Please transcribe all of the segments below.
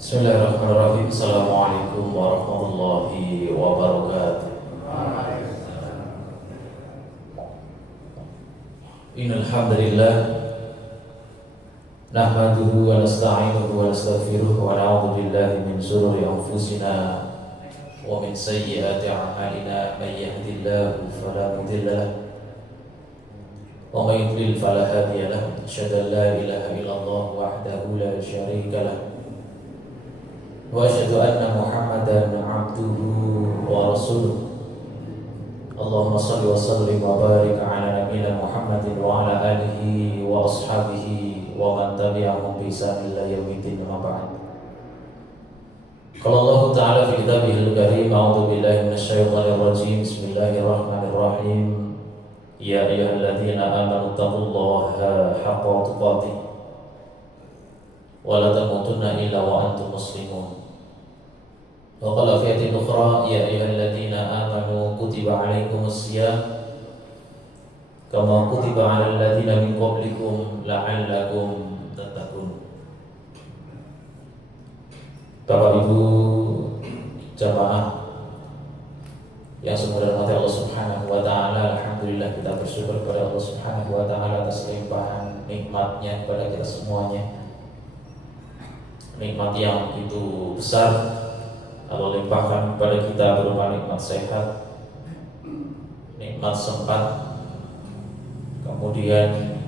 Bismillahirrahmanirrahim. Assalamualaikum warahmatullahi wabarakatuh. Innal hamdalillah nahmaduhu wa nasta'inuhu wa nastaghfiruh wa na'udzu billahi min shururi anfusina wa min sayyiati a'malina. May yahdihillahu fala mudilla lahu wa may yudlil fala hadiya lahu. Asyhadu an la ilaha illallah wahdahu la syarika lahu wa asyhadu anna Muhammadan abduhu wa rasuluh. Allahumma shalli wa sallim wa barik ala nabiyyina Muhammadin wa ala alihi wa ashabihi wa man tabi'ahum bi ihsan ila yaumiddin, amma ba'd. Qala Allah ta'ala fi kitabihil karim, a'udzu billahi minasyaitonir rajim. Bismillahirrahmanirrahim. Ya ayyuhalladzina amanu taqullaha haqqa tuqatih wa la tamutunna illa wa antum muslimun. Wa qala fi ayatin ukhra, ya ayyuhalladzina amanu kutiba 'alaikumus shiyam kama kutiba 'alal ladzina min qablikum la'allakum tattaqun. Bapak Ibu jamaah yang semoga dirahmati Allah Subhanahu wa taala, alhamdulillah kita bersyukur kepada Allah Subhanahu wa taala atas limpahan nikmatnya kepada kita semuanya. Nikmat yang begitu besar Allah limpahkan kepada kita berupa nikmat sehat, nikmat sempat, kemudian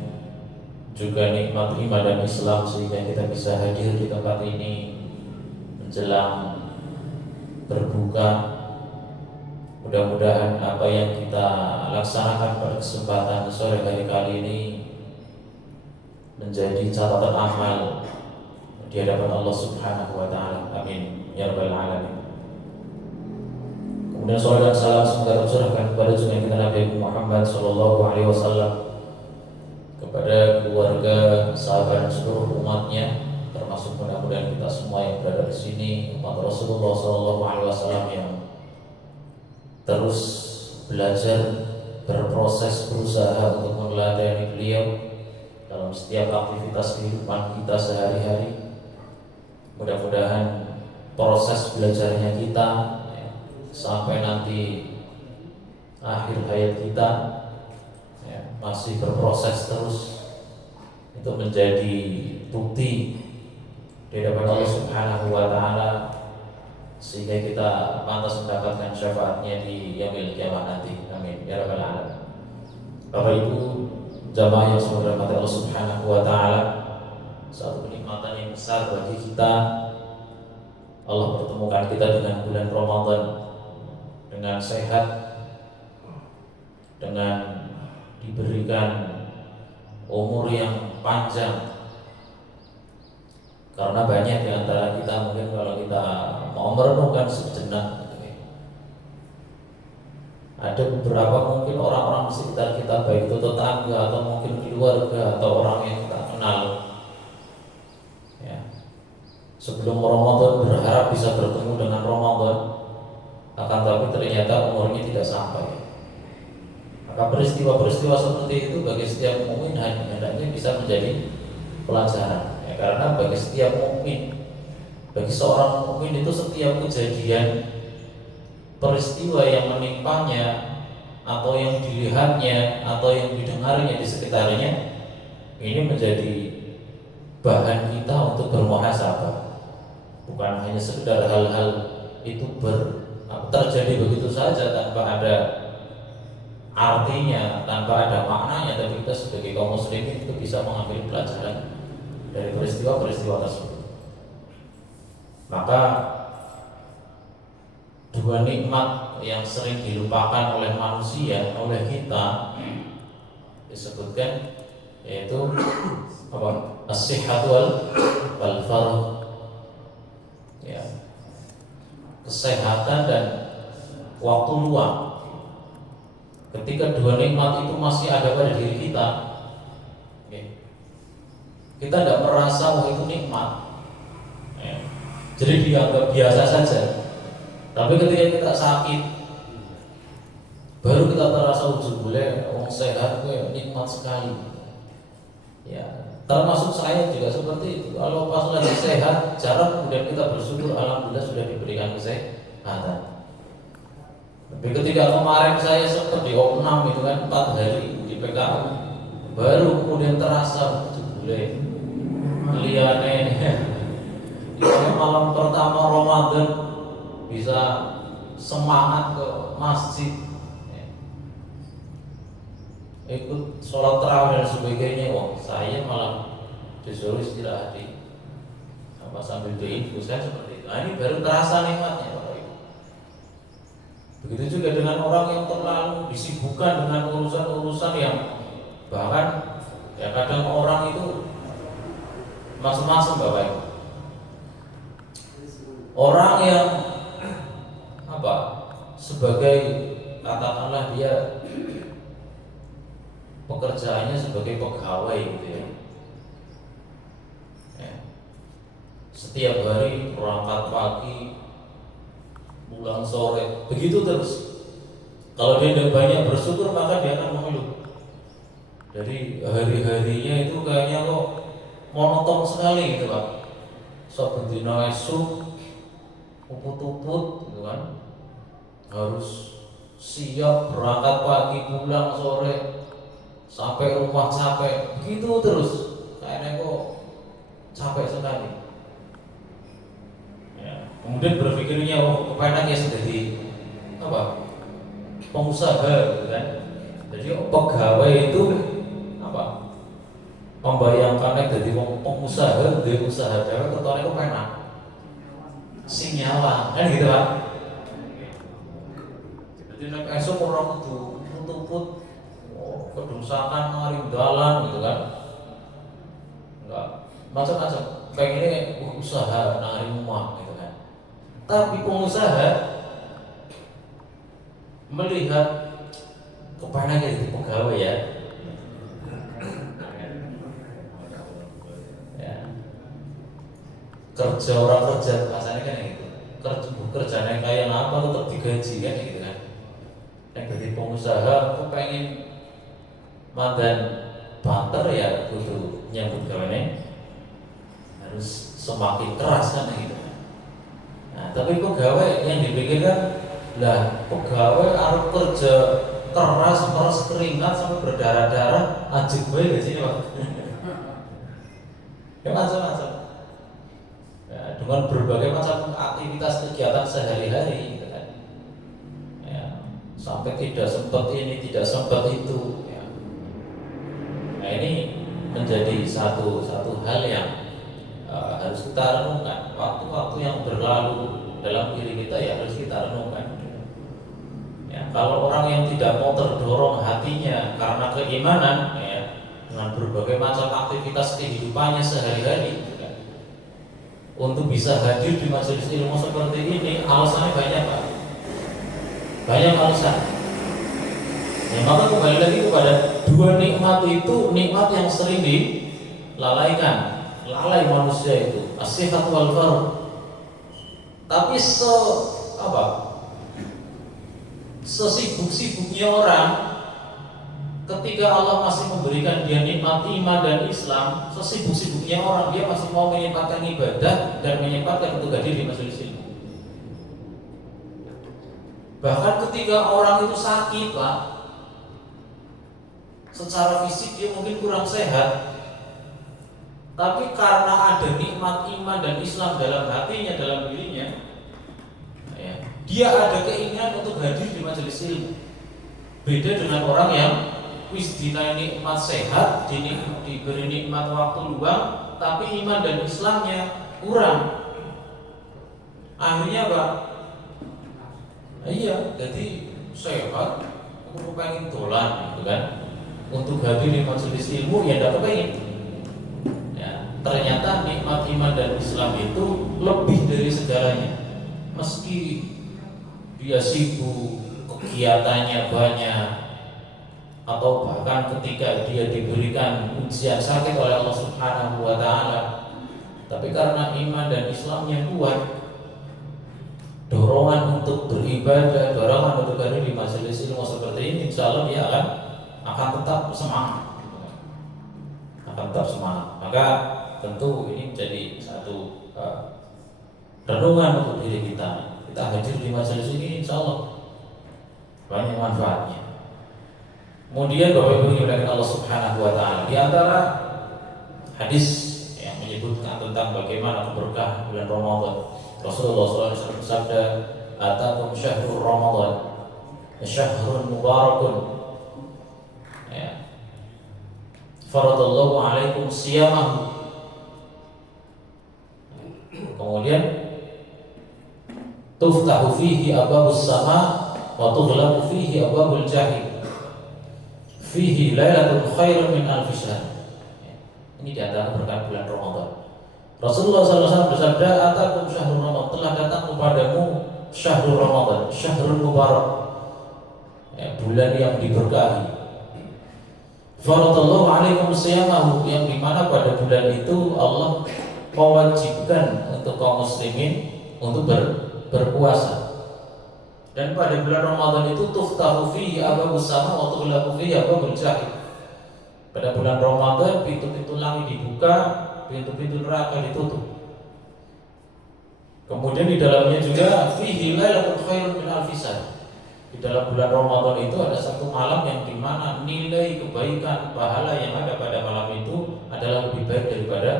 juga nikmat iman dan Islam, sehingga kita bisa hadir di tempat ini menjelang berbuka. Mudah-mudahan apa yang kita laksanakan pada kesempatan sore hari kali ini menjadi catatan amal di hadapan Allah Subhanahu wa taala. Amin ya rabbal alamin. Kemudian salawat dan salam semoga tercurahkan kepada junjungan kita Nabi Muhammad sallallahu alaihi wasallam, kepada keluarga, sahabat dan seluruh umatnya, termasuk mudah-mudahan kita semua yang berada di sini, umat Rasulullah sallallahu alaihi wasallam yang terus belajar, berproses, berusaha untuk meneladani beliau dalam setiap aktivitas kehidupan kita sehari-hari. Mudah-mudahan proses belajarnya kita sampai nanti akhir hayat kita masih berproses terus, itu menjadi bukti di hadapan Allah Subhanahu wa taala, sehingga kita pantas mendapatkan syafaatnya di yaumil qiyamah nanti. Amin ya rabbal alamin. Bapak Ibu jamaah yang semoga dirahmati Allah Subhanahu wa taala, satu kenikmatan yang besar bagi kita, Allah pertemukan kita dengan bulan Ramadan dengan sehat, dengan diberikan umur yang panjang. Karena banyak di antara kita mungkin kalau kita mau merenungkan sejenak, ada beberapa mungkin orang-orang di sekitar kita, baik itu tetangga atau mungkin keluarga atau orang yang kita kenal, sebelum Ramadan berharap bisa bertemu dengan Ramadan, akan tapi ternyata umurnya tidak sampai. Maka peristiwa-peristiwa seperti itu bagi setiap mukmin hendaknya bisa menjadi pelajaran. Karena bagi setiap mukmin, bagi seorang mukmin itu setiap kejadian, peristiwa yang menimpanya atau yang dilihatnya atau yang didengarnya di sekitarnya, ini menjadi bahan kita untuk bermuhasabah. Bukan hanya sekedar hal-hal itu terjadi begitu saja tanpa ada artinya, tanpa ada maknanya, tapi kita sebagai kaum muslimin itu bisa mengambil pelajaran dari peristiwa-peristiwa tersebut. Maka dua nikmat yang sering dilupakan oleh manusia, oleh kita, disebutkan yaitu apa? As-sihhat wal faragh. Kesehatan dan waktu luang. Ketika dua nikmat itu masih ada pada diri kita, kita tidak merasa bahwa itu nikmat, jadi dianggap biasa saja. Tapi ketika kita sakit, baru kita terasa ujung boleh, sehat itu nikmat sekali. Ya, termasuk saya juga seperti itu. Kalau pas lagi sehat, jarang kemudian kita bersyukur alhamdulillah sudah diberikan kesehatan. Tapi ketika kemarin saya sempat di opnam itu kan 4 hari di PKU, baru kemudian terasa boleh liane di malam pertama Ramadan bisa semangat ke masjid, ikut sholat tarawih dan sebagainya. Wah, saya malah disuruh istirahat di sambil diinfo saya seperti itu. Nah, ini baru terasa nikmatnya Bapak Ibu. Begitu juga dengan orang yang terlalu disibukkan dengan urusan-urusan yang bahkan ya kadang orang itu macam-macam Bapak Ibu. Orang yang sebagai katakanlah dia pekerjaannya sebagai pegawai gitu ya. Setiap hari berangkat pagi, pulang sore, begitu terus. Kalau dia tidak banyak bersyukur maka dia akan mengeluh. Jadi hari-harinya itu kayaknya kok monoton sekali gitu Pak. Sok bendina esuk, uput-uput gitu kan. Harus siap berangkat pagi, pulang sore, sampai rumah capek, begitu terus. Kayaknya kok capek sekali. Ya. Kemudian berpikirnya, oh kepengen ya jadi pengusaha, gitu kan? Jadi pegawai itu membayangkannya jadi pengusaha, dia usaha, dia ketonnya kok pengen sinyawa, kan gitu Pak. Jadi nek esok orang kudu put-put kedungsakan ngaring dalan gitu kan. Enggak macam-macam pengennya usaha nari rumah gitu kan. Tapi pengusaha melihat kepengen jadi pegawai ya. Kerja orang kerja bahasanya kan gitu. Kerjanya kayak apa tetap digaji kan gitu kan. Yang jadi pengusaha aku pengen mandan banter ya kudu nyambut gawane harus semakin keras kan gitu. Nah, tapi pegawai yang dipikirkan lah pegawai harus kerja keras keringat sampai berdarah-darah ajib bae gak sih Pak? Ya macam-macam. Ya, dengan berbagai macam aktivitas kegiatan sehari-hari gitu kan. Ya, sampai tidak sempat ini, tidak sempat itu ya. Nah, ini menjadi satu hal yang harus kita renungkan. Waktu-waktu yang berlalu dalam diri kita ya harus kita renungkan. Ya, kalau orang yang tidak mau terdorong hatinya karena keimanan ya, dengan berbagai macam aktivitas kehidupannya sehari-hari ya, untuk bisa hadir di majelis ilmu seperti ini, alasannya banyak Pak. Banyak alasan. Ya, maka kembali lagi kepada dua nikmat itu, nikmat yang sering dilalaikan, lalai manusia itu, as-sihat wal faragh. Tapi sesibuk-sibuknya orang, ketika Allah masih memberikan dia nikmat iman dan Islam, sesibuk-sibuknya orang dia masih mau menyempatkan ibadah dan menyempatkan untuk hadir di majelis ilmu. Bahkan ketika orang itu sakit Pak, secara fisik dia mungkin kurang sehat, tapi karena ada nikmat iman dan Islam dalam hatinya, dalam dirinya ya, dia ada keinginan untuk hadir di majelis ilmu. Beda dengan orang yang wis dina nikmat sehat, diberi nikmat waktu luang, tapi iman dan Islamnya kurang. Akhirnya Pak, iya, jadi sehat, aku pengen dolan gitu kan, untuk hadir di majelis ilmu ya tidak kepengen. Ya, ternyata nikmat iman dan Islam itu lebih dari segalanya. Meski dia sibuk, kegiatannya banyak, atau bahkan ketika dia diberikan ujian sakit oleh Allah Subhanahu wa Ta'ala, tapi karena iman dan Islamnya kuat, dorongan untuk beribadah, dorongan untuk hadir di majelis ilmu seperti ini, insya Allah dia akan tetap semangat, Maka tentu ini menjadi satu renungan untuk diri kita. Kita hadir di majelis ini, insya Allah banyak manfaatnya. Kemudian Bapak Ibu dimuliakan Allah Subhanahu wa taala, di antara hadis yang menyebutkan tentang bagaimana keberkahan bulan Ramadan, Rasulullah SAW bersabda, "Atakum syahrul Ramadan, syahrun mubarakun, ya, faradallahu alaikum siyamahu." Kemudian tuftahu fihi abwabus sama wa tughlaqu fihi abwabul jahim, fihi lailatul khairun min alfi syahr. Ini di antara berkah bulan Ramadan. Rasulullah SAW bersabda, "Atakum syahrul Ramadan, telah datang kepadamu syahrul Ramadan, syahrul mubarak, ya, bulan yang diberkahi. Faradallahu alaikum siyamahu, yang dimana pada bulan itu Allah mewajibkan untuk kaum muslimin untuk berpuasa. Dan pada bulan Ramadan itu tuftahu fihi abwabus sama wa tughlaqu fihi abwabul jahim. Pada bulan Ramadan pintu-pintu langit dibuka, pintu-pintu neraka ditutup. Kemudian di dalamnya juga fihi lailatul khairun min alfi syahr. Di dalam bulan Ramadan itu ada satu malam yang dimana nilai kebaikan pahala yang ada pada malam itu adalah lebih baik daripada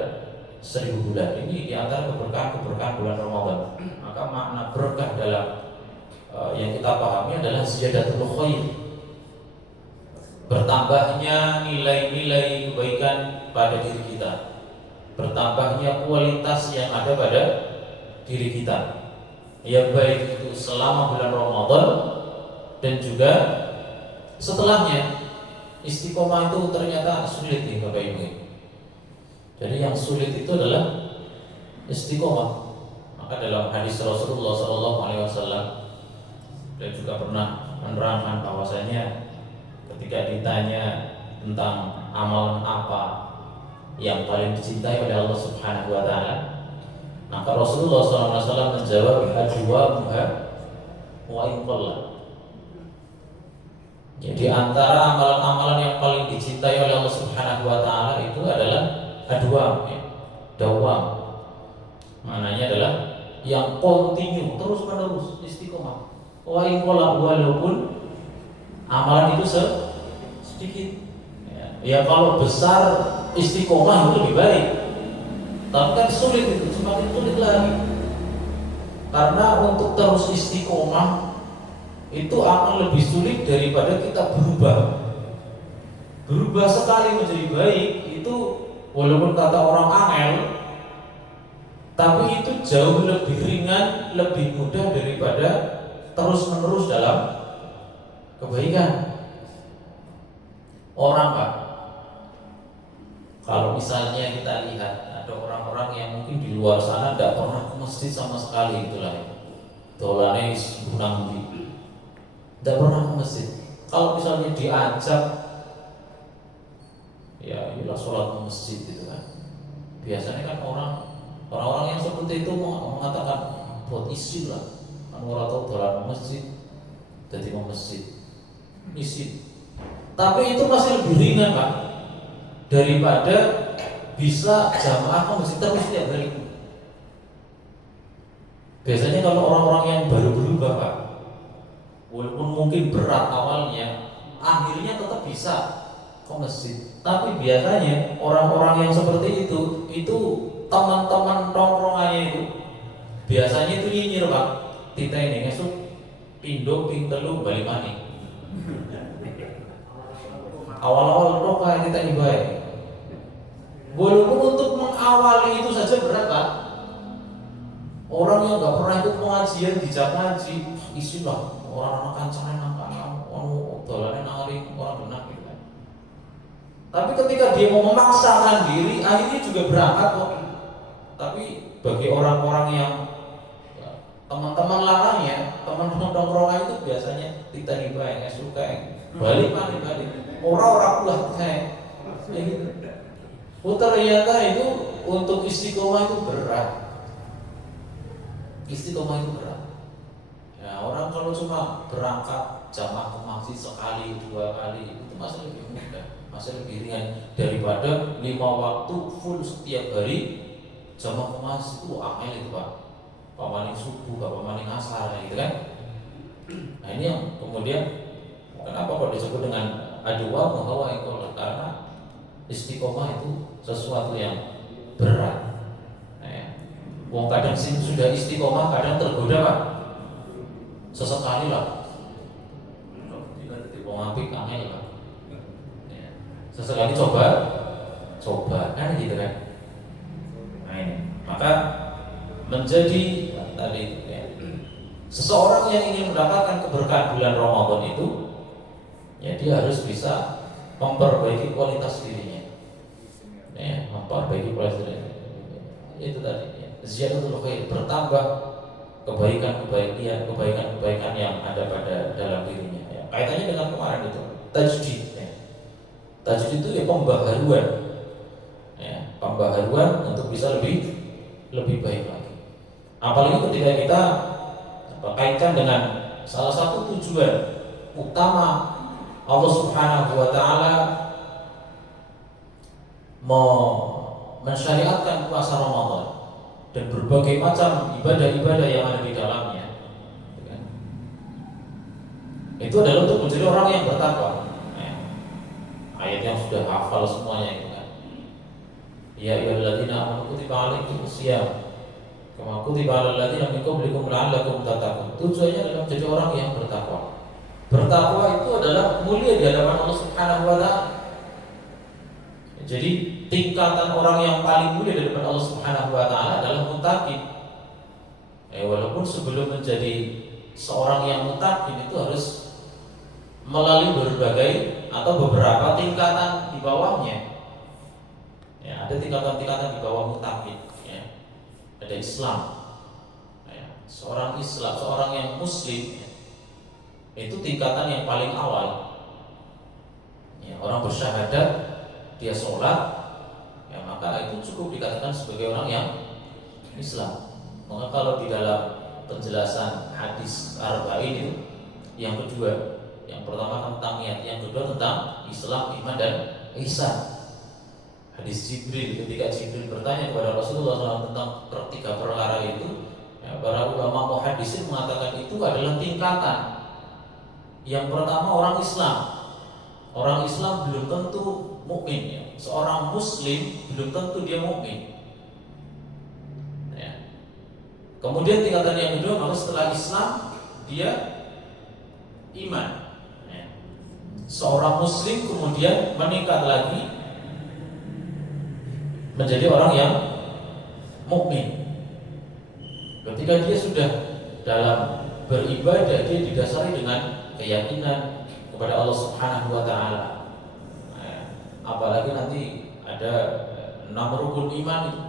1000 bulan. Ini di antara keberkahan bulan Ramadan. Maka makna berkah dalam yang kita pahami adalah ziyadatul khair, bertambahnya nilai-nilai kebaikan pada diri kita, bertambahnya kualitas yang ada pada diri kita, ya baik itu selama bulan Ramadan dan juga setelahnya. Istiqomah itu ternyata sulit nih Bapak Ibu. Jadi yang sulit itu adalah istiqomah. Maka dalam hadis Rasulullah SAW, beliau juga pernah menerangkan bahwasanya ketika ditanya tentang amalan apa yang paling dicintai oleh Allah Subhanahu wa taala, maka Rasulullah SAW menjawab, "Ajwabuha wa in qalla." Jadi antara amalan-amalan yang paling dicintai oleh Allah Subhanahu wa taala itu adalah adwam, ya, dawam. Maknanya adalah yang kontinu, terus menerus, istiqomah. Wa in qalla, walaupun amalan itu sedikit. Ya kalau besar istiqomah itu lebih baik. Tapi kan sulit itu, semakin sulit lagi. Karena untuk terus istiqomah itu akan lebih sulit daripada kita berubah. Berubah sekali menjadi baik itu walaupun kata orang angel, tapi itu jauh lebih ringan, lebih mudah daripada terus-menerus dalam kebaikan. Orang Pak, kalau misalnya kita lihat ada orang-orang yang mungkin di luar sana tidak pernah ke masjid sama sekali, itulah dolane bunang di, tidak pernah ke masjid. Kalau misalnya diajak, ya inilah sholat di masjid gitu kan. Biasanya kan orang-orang yang seperti itu mengatakan buat isi lah, kan orang tahu dolan masjid, jadi mau masjid, isi. Tapi itu masih lebih ringan Pak daripada bisa jamaah ke masjid terus tiap hari. Biasanya kalau orang-orang yang baru berubah Pak, walaupun mungkin berat awalnya, akhirnya tetap bisa ke masjid. Tapi biasanya orang-orang yang seperti itu teman-teman tongkrongannya itu biasanya itu nyinyir Pak. Kita ini ngesuk pindo ping telu bali mani. Awal-awal kok kayak kita ini baik. Walaupun untuk mengawali itu saja berat Pak. Orang yang nggak pernah ikut pengajian dijak ngaji, isilah orang-orang kancangan nangkang, orang dolane nangari orang benar gitu kan. Tapi ketika dia mau memaksakan diri, akhirnya juga berangkat kok. Tapi bagi orang-orang yang ya, teman-teman larangnya, teman-teman tongkrongan itu biasanya kita dibayang, suka balik. Orang-orang pula kayak gitu. Ternyata itu untuk istiqomah itu berat. Istiqomah itu berat. Ya, orang kalau cuma berangkat jamaah ke masjid sekali, 2 kali itu masih lebih mudah, masih lebih ringan daripada 5 waktu full setiap hari jamaah ke masjid. Itu angel itu Pak, pamaning subuh, pamaning asar gitu kan. Nah ini yang kemudian kenapa kok disebut dengan adwa muhawa ikola, karena istiqomah itu sesuatu yang berat. Wong kadang sih sudah istiqomah, kadang tergoda Pak, sesekali lah. Wong apik angel Pak, sesekali coba kan gitu kan. Nah ini maka menjadi tadi seseorang yang ingin mendapatkan keberkahan bulan Ramadan itu, ya dia harus bisa memperbaiki kualitas dirinya, memperbaiki kualitas dirinya. Itu tadi ziyadatul khair, bertambah kebaikan yang ada pada dalam dirinya. Kaitannya dengan kemarin itu tajdid. Tajdid itu pembaharuan, pembaharuan untuk bisa lebih baik lagi. Apalagi ketika kita kaitkan dengan salah satu tujuan utama Allah Subhanahu wa taala mensyariatkan puasa Ramadan dan berbagai macam ibadah-ibadah yang ada di dalamnya. Itu adalah untuk menjadi orang yang bertakwa. Ayat yang sudah hafal semuanya itu kan. Ya ayyuhalladzina amanu kutiba alaikumus shiyam kama kutiba alal ladzina min qablikum la'allakum tattaqun. Tujuannya adalah menjadi orang yang bertakwa. Bertakwa itu adalah mulia di hadapan Allah Subhanahu wa taala. Jadi tingkatan orang yang paling mulia di hadapan Allah Subhanahu wa taala adalah muttaqin. Walaupun sebelum menjadi seorang yang muttaqin itu harus melalui berbagai atau beberapa tingkatan di bawahnya. Ada tingkatan-tingkatan di bawah muttaqin. Ada Islam. Seorang Islam, seorang yang Muslim itu tingkatan yang paling awal. Orang bersyahadat, dia sholat, maka itu cukup dikatakan sebagai orang yang Islam. Maka kalau di dalam penjelasan hadis arba'in itu, yang kedua, yang pertama tentang niat, yang kedua tentang Islam, iman dan ihsan. Hadis Jibril, ketika Jibril bertanya kepada Rasulullah SAW tentang ketiga perkara itu, para ulama muhaddisin mengatakan itu adalah tingkatan. Yang pertama orang Islam. Orang Islam belum tentu mukmin. Seorang Muslim belum tentu dia mukmin. Kemudian tingkatan yang kedua, maka setelah Islam dia iman. Seorang Muslim kemudian meningkat lagi menjadi orang yang mukmin. Ketika dia sudah dalam beribadah, dia didasari dengan keyakinan kepada Allah Subhanahu wa taala. Apalagi nanti ada 6 rukun iman itu.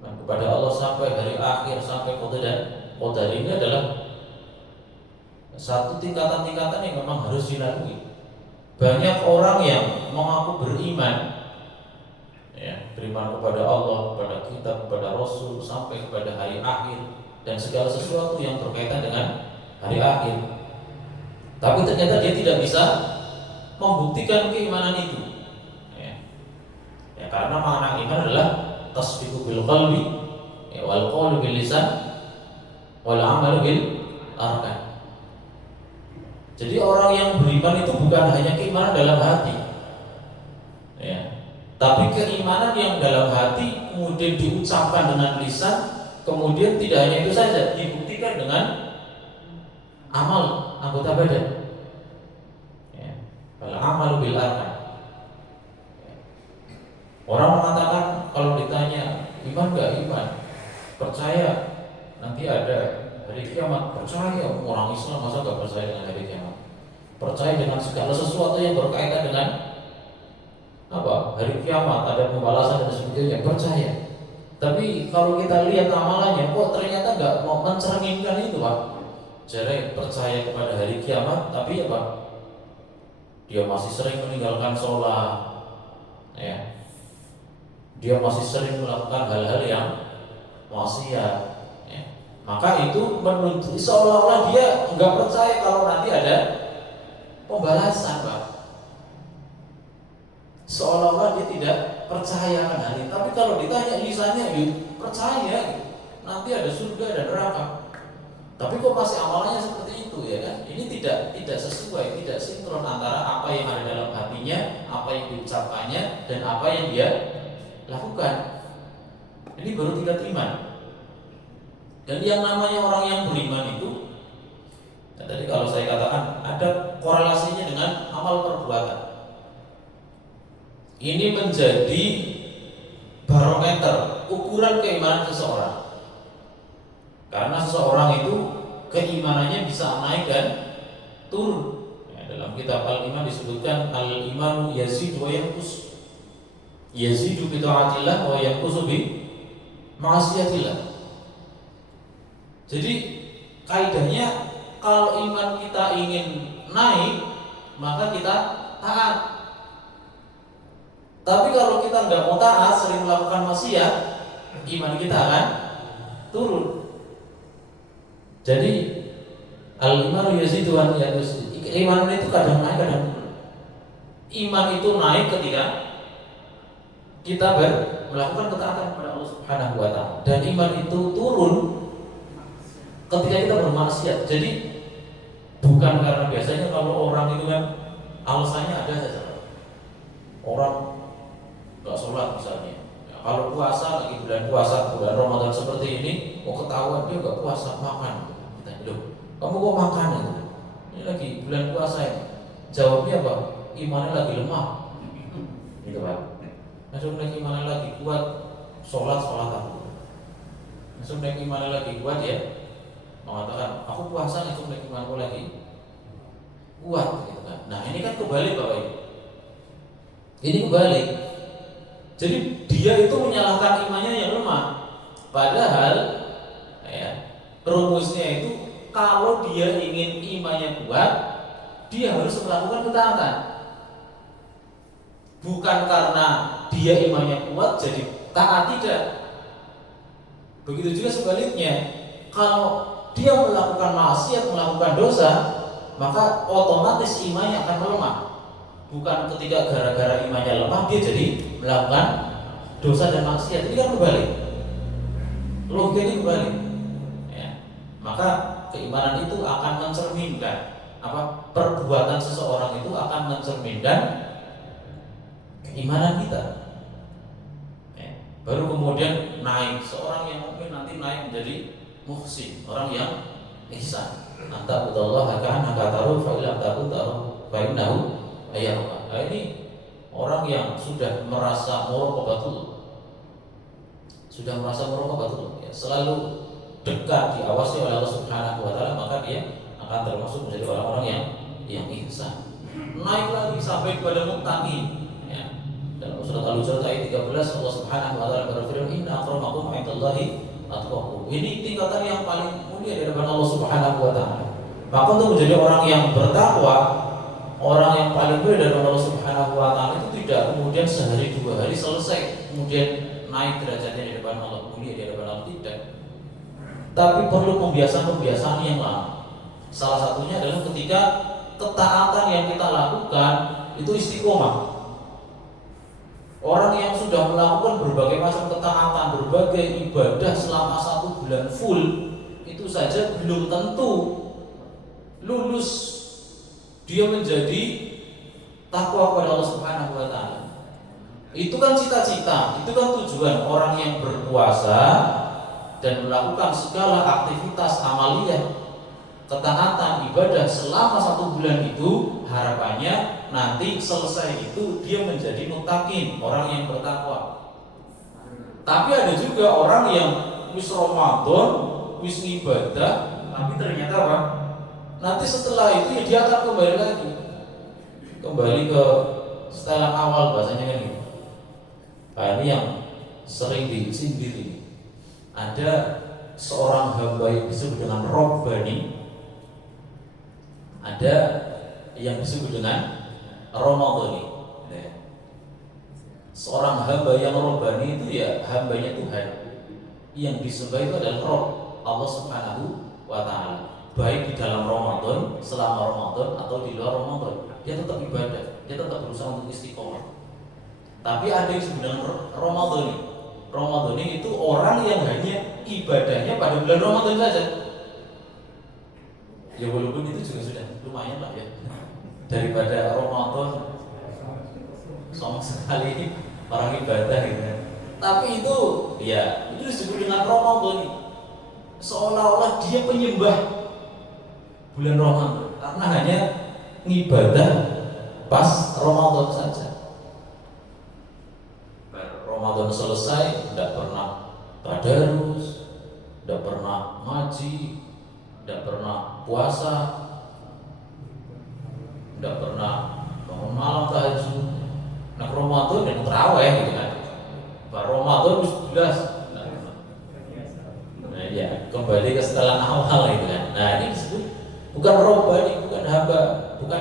Kepada Allah sampai hari akhir, sampai qada dan qadar, ini adalah satu tingkatan-tingkatan yang memang harus dilalui. Banyak orang yang mengaku beriman, beriman kepada Allah, kepada kitab, kepada Rasul, sampai kepada hari akhir dan segala sesuatu yang berkaitan dengan hari akhir. Tapi ternyata dia tidak bisa membuktikan keimanan itu. Karena makna iman adalah tasdiqu bil qalbi, wal qawlu bil lisan, wal amalu bil arkan. Jadi orang yang beriman itu bukan hanya keimanan dalam hati, tapi keimanan yang dalam hati kemudian diucapkan dengan lisan, kemudian tidak hanya itu saja, dibuktikan dengan amal anggota badan. Wal amalu bil arkan. Orang mengatakan kalau ditanya iman gak iman, percaya nanti ada hari kiamat, percaya. Orang Islam masa gak percaya dengan hari kiamat? Percaya dengan segala sesuatu yang berkaitan dengan hari kiamat, ada pembalasan dan sebagainya, percaya. Tapi kalau kita lihat amalannya, kok ternyata gak mau mencerminkan itu Pak. Jadi percaya kepada hari kiamat, tapi dia masih sering meninggalkan sholat, dia masih sering melakukan hal-hal yang maksiat, Maka itu menuntut seolah-olah dia nggak percaya kalau nanti ada pembalasan, Pak. Seolah-olah dia tidak percaya akan hal ini. Tapi kalau ditanya lisannya, ya percaya gitu. Nanti ada surga dan neraka. Tapi kok masih amalannya seperti itu, ya kan? Ini tidak sesuai, tidak sinkron antara apa yang ada dalam hatinya, apa yang diucapkannya, dan apa yang dia lakukan. Ini baru tingkat iman. Dan yang namanya orang yang beriman itu, tadi kalau saya katakan ada korelasinya dengan amal perbuatan. Ini menjadi barometer ukuran keimanan seseorang. Karena seseorang itu keimanannya bisa naik dan turun. Ya, dalam kitab Al-Iman disebutkan al-imanu yazidu wa yanqus. Yazidu bi ta'atillah wa yanqusu bi ma'asiyatillah. Jadi kaidahnya kalau iman kita ingin naik, maka kita taat. Tapi kalau kita nggak mau taat, sering melakukan maksiat, iman kita akan turun. Jadi al-imanu yazidu wa yanqus. Iman itu kadang naik, kadang turun. Iman itu naik ketika kita melakukan ketaatan kepada Allah Subhanahu wa taala, dan iman itu turun ketika kita bermaksiat. Jadi bukan karena biasanya kalau orang itu kan alasannya ada saja. Orang nggak sholat misalnya. Ya, kalau puasa lagi bulan puasa, bulan Ramadan seperti ini, mau ketahuan dia nggak puasa, makan. Kita hidup. Kamu kok makan itu? Ini lagi bulan puasa ini. Jawabnya apa? Imannya lagi lemah. Gitu Pak. Langsung naik imannya lagi kuat, sholat aku. Langsung naik imannya lagi kuat ya. Mengatakan aku puasa itu imanku lagi kuat gitu kan. Nah ini kan kebalik Bapak Ibu. Ini kebalik. Jadi dia itu menyalahkan imannya yang lemah. Padahal ya, rumusnya itu kalau dia ingin imannya kuat, dia harus melakukan ketaatan. Bukan karena dia imannya kuat jadi taat, tidak. Begitu juga sebaliknya. Kalau dia melakukan maksiat, melakukan dosa, maka otomatis imannya akan melemah. Bukan ketika gara-gara imannya lemah dia jadi melakukan dosa dan maksiat. Ini kan kebalik. Logika ini kebalik. Ya. Maka keimanan itu akan mencerminkan perbuatan seseorang itu akan mencerminkan keimanan kita. Ya. Baru kemudian naik. Seorang yang mungkin nanti naik menjadi muhsin, orang yang ihsan. Anta budallah ka'annaka tarahu fa illam takun tarahu fa innahu yaraka. Nah, ini orang yang sudah merasa muraqabatul. Sudah merasa muraqabatul, ya, selalu dekat diawasi oleh Allah Subhanahu wa taala, maka dia akan termasuk menjadi orang-orang yang ihsan. Naik lagi sampai kepada muttaqin, ya. Dalam surat Al-Hujurat ayat 13 Allah Subhanahu wa taala berfirman, "Inna akramakum 'indallahi atqakum." Ini tingkatan yang paling mulia di hadapan Allah Subhanahu wa taala. Maka untuk menjadi orang yang bertakwa, orang yang paling mulia dari Allah Subhanahu wa taala itu tidak kemudian sehari dua hari selesai kemudian naik derajatnya di depan Allah, mulia di hadapan Allah, tidak. Tapi perlu pembiasaan-pembiasaan yang lama. Salah satunya adalah ketika ketaatan yang kita lakukan itu istiqomah. Orang yang sudah melakukan berbagai macam ketaatan, berbagai ibadah selama 1 bulan full, itu saja belum tentu lulus dia menjadi takwa kepada Allah Subhanahu wa taala. Itu kan cita-cita, itu kan tujuan orang yang berpuasa dan melakukan segala aktivitas amaliyah, ketaatan, ibadah selama 1 bulan itu, harapannya nanti selesai itu dia menjadi muttaqin, orang yang bertakwa. Tapi ada juga orang yang wis Ramadan, wis ibadah, tapi ternyata apa? Nanti setelah itu ya dia akan kembali lagi, kembali ke setelan awal, bahasanya kan gitu. Nah, ini yang sering disindir. Ada seorang hamba yang disebut dengan Rabbani, ada yang disebut dengan Ramadhani. Seorang hamba yang Rabbani itu ya hambanya Tuhan, yang disembah itu adalah Rabb. Allah Subhanahu wa Ta'ala, baik di dalam Ramadan, selama Ramadan atau di luar Ramadan. Dia tetap ibadah, dia tetap berusaha untuk istiqomah. Tapi ada yang sebenarnya Ramadan itu orang yang hanya ibadahnya pada bulan Ramadan saja. Ya walaupun itu juga sudah lumayan lah ya, daripada Ramadan sama sekali orang ibadah gitu kan. Tapi itu ya itu disebut dengan Ramadan, seolah-olah dia penyembah bulan Ramadan karena hanya ngibadah pas Ramadan saja. Ramadan selesai tidak pernah tadarus, tidak pernah ngaji, tidak pernah puasa, tidak pernah bangun malam tahajud. Nah Ramadan yang terawih gitu kan. Ramadan jelas. Nah ya kembali ke setelan awal gitu kan. Nah ini disebut bukan robbani, bukan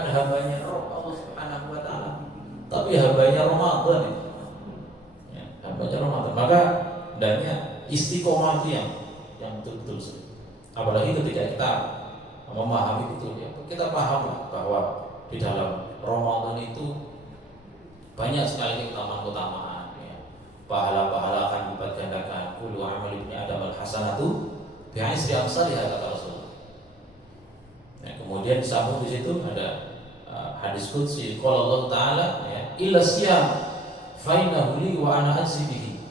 hambanya Allah Subhanahu wa Ta'ala, tapi hambanya Ramadan itu. Ya, hambanya Ramadan. Maka hendaknya istiqomah itu yang betul-betul sulit. Apalagi ketika kita memahami betul ya, kita paham bahwa di dalam Ramadan itu banyak sekali keutamaan ya. Pahala-pahala akan dilipat gandakan. Kullu amal ibni Adam al-hasanatu bi'asri amsalihha kata Rasulullah. Nah, kemudian disambung di situ ada hadis qudsi qala Allah Ta'ala ya, illa siyam fa innahu li wa ana ajzi bihi.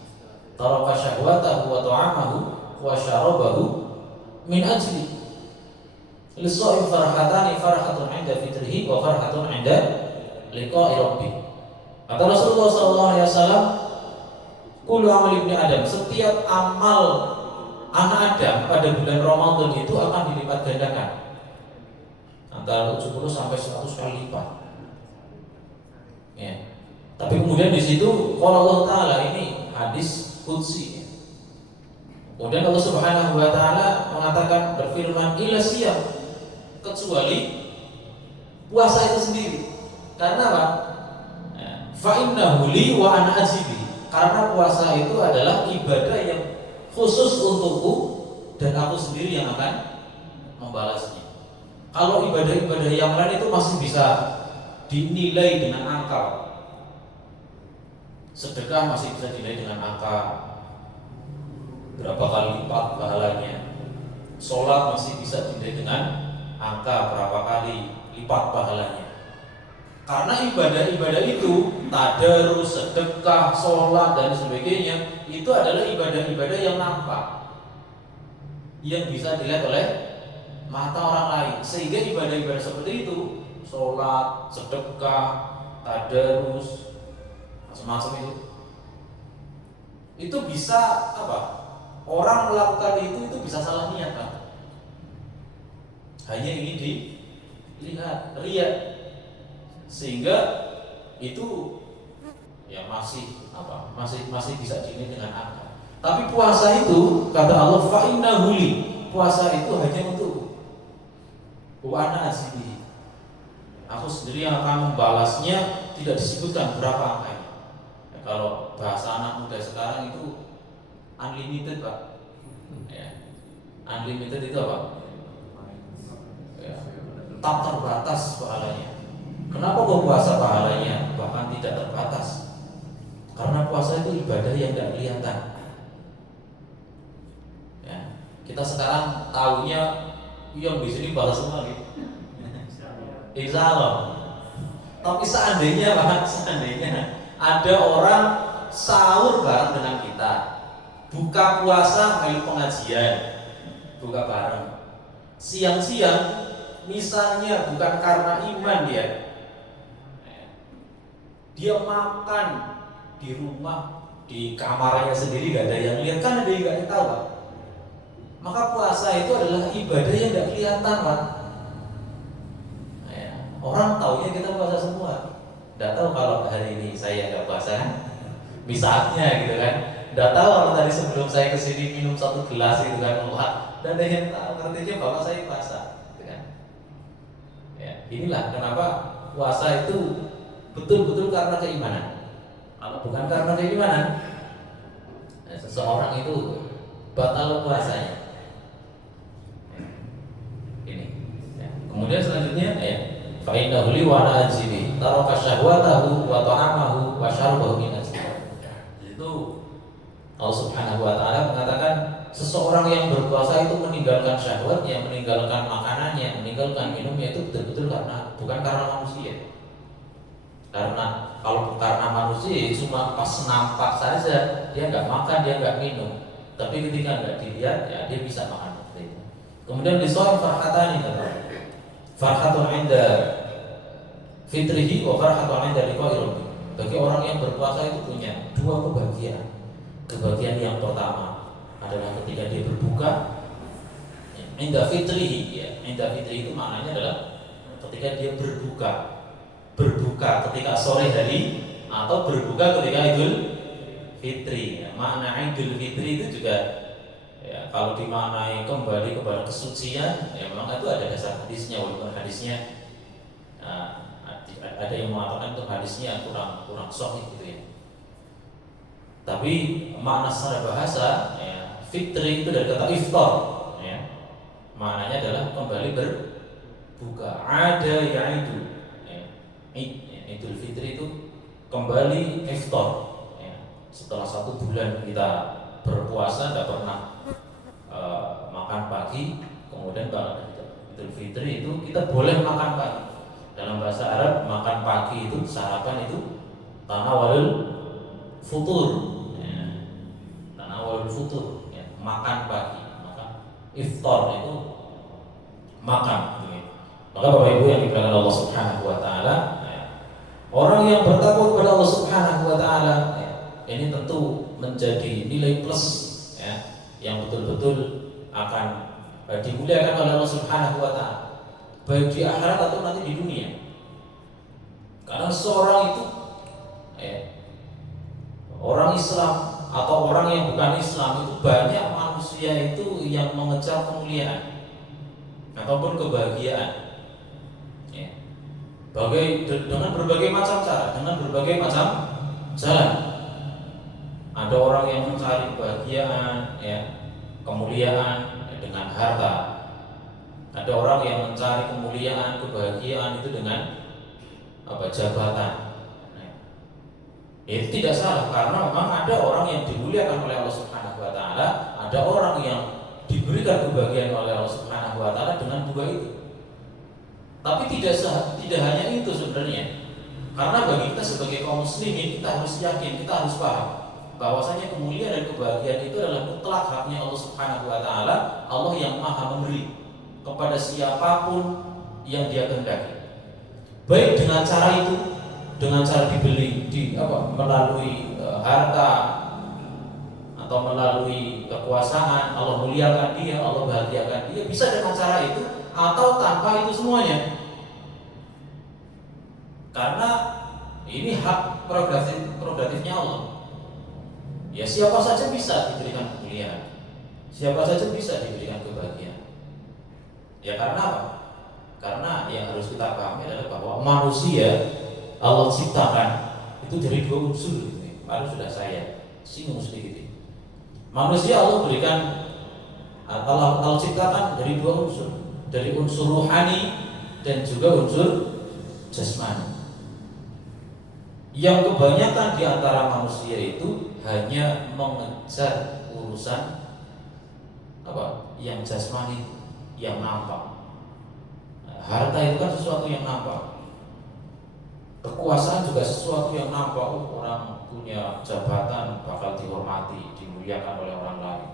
Taraka syahwatahu wa ta'amahu wa syarabahu min ajli. Lis-shaim farhatani, farhatun 'inda fitrihi wa farhatun 'inda liqa'i rabbih. Kata Rasulullah SAW, kullu amal ibni Adam, setiap amal anak Adam pada bulan Ramadan itu akan dilipat gandakan antara 70 sampai 100 kali lipat. Ya. Tapi kemudian di situ kalau Allah Ta'ala ini hadis qudsi. Kemudian Allah Subhanahu wa Ta'ala mengatakan, berfirman, illa siyam, kecuali puasa itu sendiri. Karena apa? Fa innahu li wa ana ajibi. Karena puasa itu adalah ibadah yang khusus untukku dan aku sendiri yang akan membalasnya. Kalau ibadah-ibadah yang lain itu masih bisa dinilai dengan angka. Sedekah masih bisa dinilai dengan angka berapa kali lipat pahalanya. Sholat masih bisa dinilai dengan angka berapa kali lipat pahalanya. Karena ibadah-ibadah itu, tadarus, sedekah, sholat dan sebagainya, itu adalah ibadah-ibadah yang nampak, yang bisa dilihat oleh mata orang lain. Sehingga ibadah-ibadah seperti itu, sholat, sedekah, tadarus, macam-macam itu bisa apa? Orang melakukan itu bisa salah niat kan? Hanya ini dilihat, riya. Sehingga itu ya masih bisa dinilai dengan angka. Tapi puasa itu kata Allah fa innahu li, puasa itu hanya untuk wa ana azibi. Aku sendiri yang akan membalasnya, tidak disebutkan berapa angkanya. Ya, kalau bahasa anak muda sekarang itu unlimited Pak. Ya. Unlimited itu apa? Ya, tak terbatas pahalanya. Kenapa kok puasa pahalanya bahkan tidak terbatas? Karena puasa itu ibadah yang tidak kelihatan. Ya, kita sekarang tahunya yang di sini balas semua gitu. Insya Allah. Tapi seandainya ada orang sahur bareng dengan kita, buka puasa melu pengajian, buka bareng. Siang-siang misalnya bukan karena iman dia makan di rumah, di kamarnya sendiri, gak ada yang lihat, kan ada yang gak tahu Pak. Maka puasa itu adalah ibadah yang gak kelihatan Pak. Orang taunya kita puasa semua, gak tahu kalau hari ini saya gak puasa kan, misalnya gitu kan. Gak tahu kalau tadi sebelum saya kesini minum 1 gelas gitu kan, dan ada yang tahu artinya bahwa saya puasa gitu kan. Ya, inilah kenapa puasa itu betul-betul karena keimanan. Kalau bukan karena keimanan, seseorang itu batal puasanya. Kemudian selanjutnya ya, fa innahu li wa ana ajibi taraka syahwatahu wa ta'amahu wa syarbahu min ajli. Itu Allah Subhanahu wa taala mengatakan seseorang yang berpuasa itu meninggalkan syahwatnya, meninggalkan makanannya, meninggalkan minumnya itu betul-betul bukan karena manusia. Karena kalau karena manusia cuma pas nampak saja dia nggak makan, dia nggak minum. Tapi ketika nggak dilihat ya dia bisa makan. Kemudian disawab farhatani kata farhatun 'inda fitrihi wa farhatun 'inda liqa'i rabbih. Bagi orang yang berpuasa itu punya dua kebahagiaan. Kebahagiaan yang pertama adalah ketika dia berbuka, inda fitrihi ya. Inda fitrihi itu maknanya adalah ketika dia berbuka. Berbuka ketika sore hari atau berbuka ketika Idul Fitri. Ya, makna Idul Fitri itu juga ya, kalau dimaknai kembali kepada kesucian, ya memang itu ada dasar hadisnya, walaupun hadisnya ada yang mengatakan itu hadisnya kurang sahih gitu ya. Tapi makna secara bahasa, ya, fitri itu dari kata iftar, ya, maknanya adalah kembali berbuka. Ada yaitu, ya, Idul Fitri itu kembali iftar. Ya, setelah 1 bulan kita berpuasa tidak pernah makan pagi, kemudian pada Idul Fitri itu kita boleh makan pagi. Dalam bahasa Arab makan pagi itu sarapan itu tanawalul futur, ya. Tanawalul futur, ya. Makan pagi, maka iftar itu makan. Ya. Maka Bapak Ibu yang dimuliakan Allah Subhanahu Wa Taala, ya. Orang yang bertakwa kepada Allah Subhanahu Wa Taala, ya, ini tentu menjadi nilai plus, ya, yang betul-betul akan dimuliakan oleh Allah Subhanahu Wa Taala, baik di akhirat atau nanti di dunia. Karena seorang itu orang Islam atau orang yang bukan Islam itu banyak manusia itu yang mengejar kemuliaan ataupun kebahagiaan, ya. Dengan berbagai macam cara, dengan berbagai macam jalan. Ada orang yang mencari kebahagiaan, ya, kemuliaan, ya, dengan harta. Ada orang yang mencari kemuliaan, kebahagiaan itu dengan jabatan. Nah, itu tidak salah karena memang ada orang yang dimuliakan oleh Allah Subhanahu Wa Taala, ada orang yang diberikan kebahagiaan oleh Allah Subhanahu Wa Taala dengan dua itu. Tapi tidak hanya itu sebenarnya, karena bagi kita sebagai kaum muslimin kita harus yakin, kita harus paham bahwasanya kemuliaan dan kebahagiaan itu adalah mutlak haknya Allah Subhanahu Wa Taala, Allah yang Maha memberi kepada siapapun yang Dia kehendaki. Baik dengan cara itu, dengan cara dibeli melalui harta atau melalui kekuasaan, Allah muliakan dia, Allah bahagiakan dia, bisa dengan cara itu atau tanpa itu semuanya. Karena ini hak prerogatifnya Allah. Ya siapa saja bisa diberikan kemuliaan, siapa saja bisa diberikan kebahagiaan. Ya karena apa? Karena yang harus kita pahami adalah bahwa manusia Allah ciptakan itu dari dua unsur. Baru sudah saya singgung sedikit ini. Manusia Allah berikan, Allah ciptakan dari dua unsur, dari unsur rohani dan juga unsur jasmani. Yang kebanyakan di antara manusia itu hanya mengejar urusan yang jasmani, yang nampak. Harta itu kan sesuatu yang nampak. Kekuasaan juga sesuatu yang nampak. Orang punya jabatan bakal dihormati, dimuliakan oleh orang lain.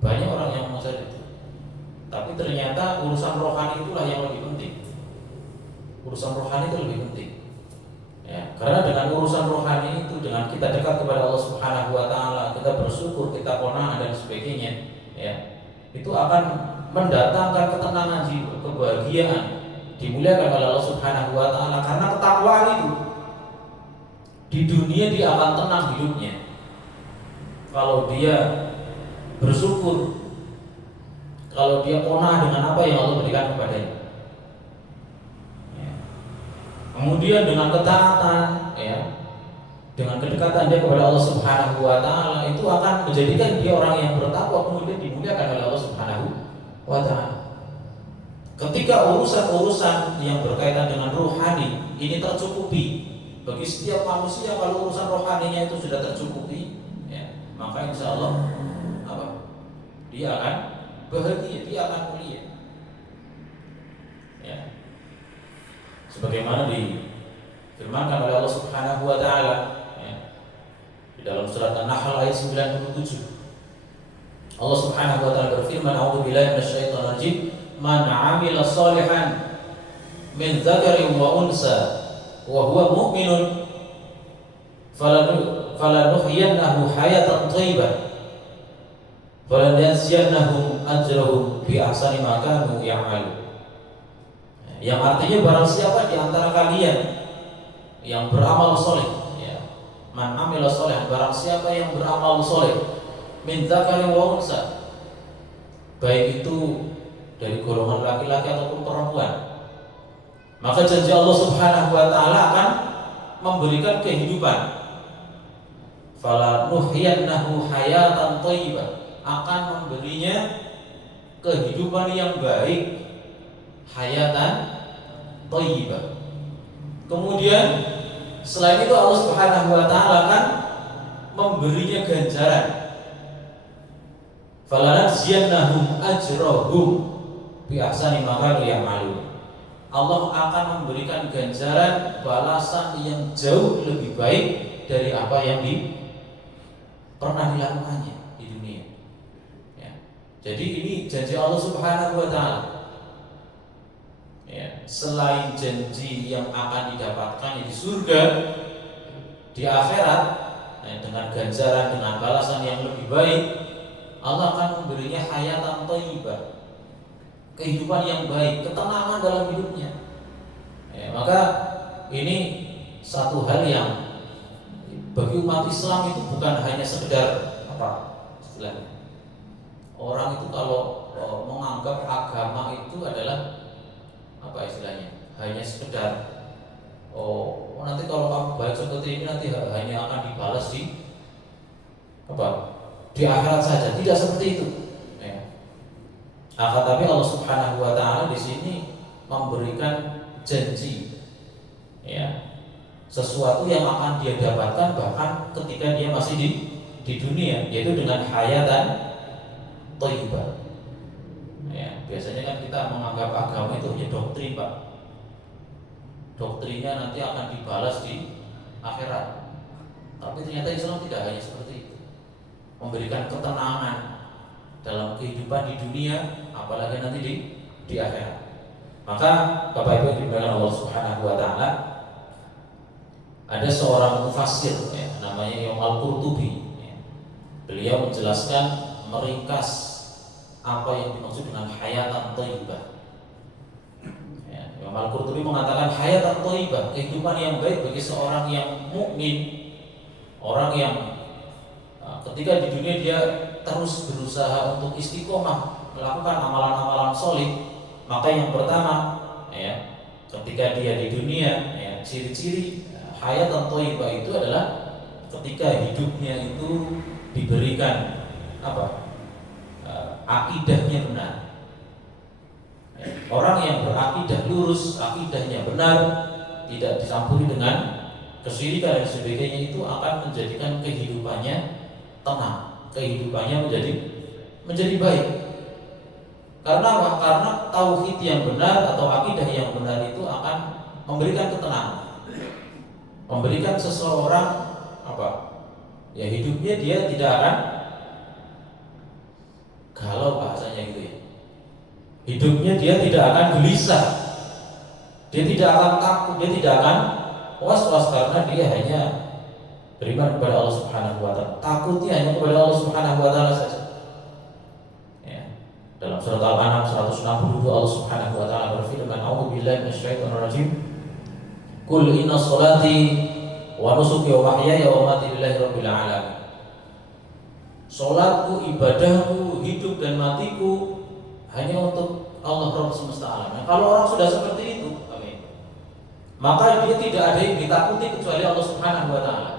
Banyak orang yang mengejar itu. Tapi ternyata urusan rohani itulah yang lebih penting. Urusan rohani itu lebih penting. Ya, karena dengan urusan rohani itu, dengan kita dekat kepada Allah Subhanahu Wa Taala, kita bersyukur, kita qanaah dan sebagainya, ya, itu akan mendatangkan ketenangan jiwa, kebahagiaan, dimuliakan oleh Allah Subhanahu Wa Taala. Karena ketakwaan itu di dunia dia akan tenang hidupnya kalau dia bersyukur, kalau dia qanaah dengan apa yang Allah berikan kepadanya. Kemudian dengan ketaatan, ya, dengan kedekatan dia kepada Allah Subhanahu Wa Taala, itu akan menjadikan dia orang yang bertakwa, kemudian dimuliakan oleh Allah Subhanahu Wa Taala. Ketika urusan-urusan yang berkaitan dengan rohani ini tercukupi bagi setiap manusia, kalau urusan rohaninya itu sudah tercukupi, ya, maka insya Allah dia akan bahagia, dia akan mulia. Ya. Sebagaimana difirmankan oleh Allah Subhanahu wa taala, ya, di dalam surat An-Nahl ayat 97. Allah Subhanahu wa taala berfirman, "A'udzubillahi minasyaitonir rajim. Man 'amila shalihan min dzakarin wa unsa wa huwa mu'minun falanuhyiyannahu hayatan thayyibah falanajziyannahum ajrahum bi ahsani ma kanu ya'malun." Yang artinya barang siapa di antara kalian yang beramal soleh, ya, man 'amila shalihan, barang siapa yang beramal soleh min dzakarin wa unsa, baik itu dari golongan laki-laki ataupun perempuan, maka janji Allah Subhanahu wa taala akan memberikan kehidupan. Fala nuhyiyannahu hayatan thayyibah, akan memberinya kehidupan yang baik, hayatan thayyibah. Kemudian selain itu Allah Subhanahu wa taala akan memberinya ganjaran. Falanajziyannahum ajrahum bi ahsani ma kanu ya'malun. Allah akan memberikan ganjaran balasan yang jauh lebih baik dari apa yang pernah dilakukannya di dunia. Ya. Jadi ini janji Allah Subhanahu wa taala. Ya, selain janji yang akan didapatkan di surga, di akhirat, ya, dengan ganjaran, dengan balasan yang lebih baik, Allah akan memberinya hayatan thayyibah, kehidupan yang baik, ketenangan dalam hidupnya. Ya, maka ini satu hal yang bagi umat Islam itu bukan hanya sekedar istilahnya. Orang itu kalau menganggap agama itu adalah istilahnya, hanya sekedar nanti kalau kamu baik seperti ini nanti hanya akan dibalas di akhirat saja. Tidak seperti itu. Tapi Allah Subhanahu wa taala di sini memberikan janji, ya, sesuatu yang akan dia dapatkan bahkan ketika dia masih di dunia, yaitu dengan hayatan thayyibah. Ya, biasanya kan kita menganggap agama itu hanya doktrin, Pak. Doktrinnya nanti akan dibalas di akhirat. Tapi ternyata Islam tidak hanya seperti itu. Memberikan ketenangan dalam kehidupan di dunia, apalagi nanti di akhirat. Maka Bapak Ibu yang dimuliakan Allah Subhanahu wa taala, ada seorang mufassir, ya, namanya Imam Al-Qurtubi, ya. Beliau menjelaskan, meringkas apa yang dimaksud dengan hayatan thayyibah. Ya, Imam Al-Qurtubi mengatakan hayatan thayyibah, kehidupan yang baik bagi seorang yang mukmin, orang yang ketika di dunia dia terus berusaha untuk istiqomah melakukan amalan-amalan solih. Maka yang pertama, ya, ketika dia di dunia, ya, ciri-ciri hayatan thayyibah itu adalah ketika hidupnya itu diberikan akidahnya benar. Ya, orang yang berakidah lurus, akidahnya benar, tidak dicampuri dengan kesyirikan dan sebagainya, itu akan menjadikan kehidupannya tenang, kehidupannya menjadi baik. Karena apa? Karena tauhid yang benar atau akidah yang benar itu akan memberikan ketenangan, memberikan seseorang ya, hidupnya dia tidak akan galau, bahasanya gitu ya. Hidupnya dia tidak akan gelisah, dia tidak akan takut, dia tidak akan was-was, karena dia hanya beriman kepada Allah Subhanahu wa taala. Takutnya hanya kepada Allah Subhanahu wa taala saja. Dalam surat Al-An'am 162 Allah Subhanahu wa taala berfirman, "A'udzubillahi minasyaitonir rajim. Qul inna sholati wa nusuki wa mahyaya wa mamati lillahi rabbil alamin." Salatku, ibadahku, hidup dan matiku hanya untuk Allah Rabb semesta alam. Nah, kalau orang sudah seperti itu, maka dia tidak ada yang ditakuti kecuali Allah Subhanahu wa taala.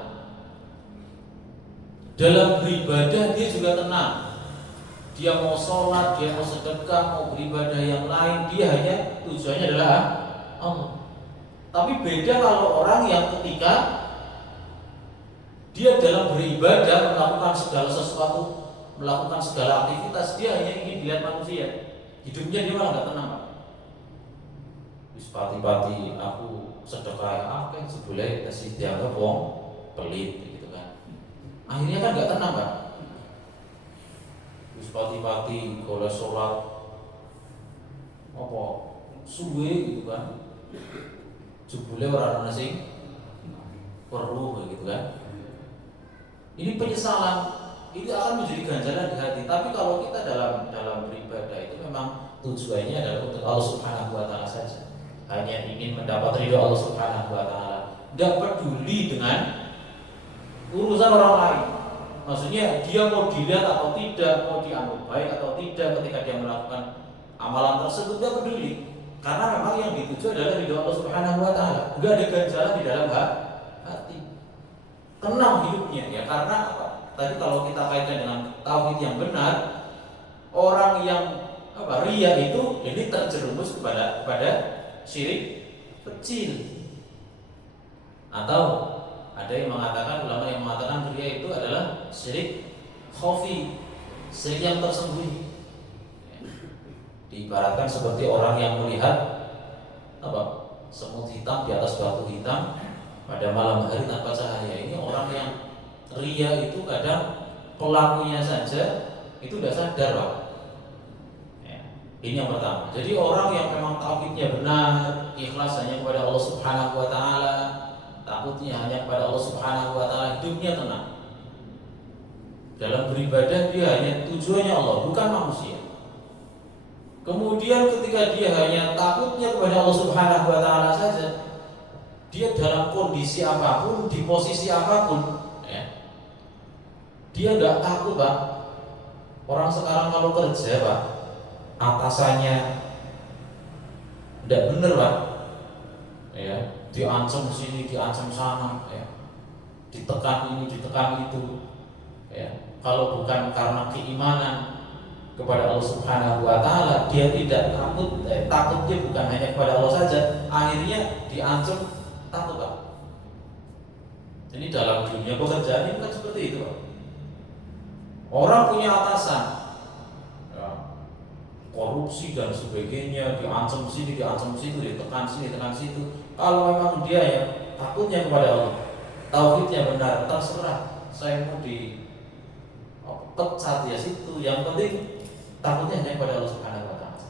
Dalam beribadah dia juga tenang. Dia mau sholat, dia mau sedekah, mau beribadah yang lain, dia hanya tujuannya adalah Allah. Tapi beda kalau orang yang ketika dia dalam beribadah, melakukan segala sesuatu, melakukan segala aktivitas, dia hanya ingin dilihat manusia. Hidupnya dia malah nggak tenang, Pak. Pati-pati aku sedekah apa seboleh kasih dianggap wong pelit gitu kan. Akhirnya kan nggak tenang, Pak. Pati-pati kalau sholat apa suwe gitu kan. Jebule ora ana sing perlu gitu kan. Ini penyesalan, ini akan menjadi ganjalan di hati. Tapi kalau kita dalam beribadah itu memang tujuannya adalah untuk Allah Subhanahu wa taala saja. Hanya ingin mendapat ridho Allah Subhanahu wa taala. Tidak peduli dengan urusan orang lain. Maksudnya dia mau dilihat atau tidak, mau dianggap baik atau tidak ketika dia melakukan amalan tersebut, dia peduli. Karena memang yang dituju adalah ridho Allah Subhanahu wa taala. Enggak ada ganjalan di dalam hati. Tenang hidupnya ya, karena apa? Tadi kalau kita kaitkan dengan tauhid yang benar, orang yang riya itu ini terjerumus kepada syirik kecil. Atau ada yang mengatakan, ulama yang mengatakan riya itu adalah syirik khafi, syirik yang tersembunyi. Diibaratkan seperti orang yang melihat semut hitam di atas batu hitam pada malam hari tanpa cahaya. Ini orang yang riya itu kadang pelakunya saja itu tidak sadar, Pak. Ini yang pertama. Jadi orang yang memang tauhidnya benar, ikhlas hanya kepada Allah Subhanahu wa taala, takutnya hanya kepada Allah Subhanahu wa taala, hidupnya tenang. Dalam beribadah dia hanya tujuannya Allah, bukan manusia. Kemudian ketika dia hanya takutnya kepada Allah Subhanahu wa taala saja, dia dalam kondisi apapun, di posisi apapun, ya, dia nggak takut, Pak. Orang sekarang kalau kerja, Pak, atasannya tidak benar, Pak, ya, diancam sini, diancam sana, ya, ditekan ini, ditekan itu, ya. Kalau bukan karena keimanan kepada Allah Subhanahu wa taala, dia tidak takut, takutnya bukan hanya kepada Allah saja, akhirnya diancam takut, Pak. Ini dalam dunia pekerjaan ini kan seperti itu, Pak. Orang punya atasan, ya, korupsi dan sebagainya, diancam sini, diancam situ, ditekan sini, ditekan situ. Kalau memang dia ya takutnya kepada Allah, tauhidnya benar, terserah saya mau pecat ya situ, yang penting takutnya hanya kepada Allah Subhanahu wa taala.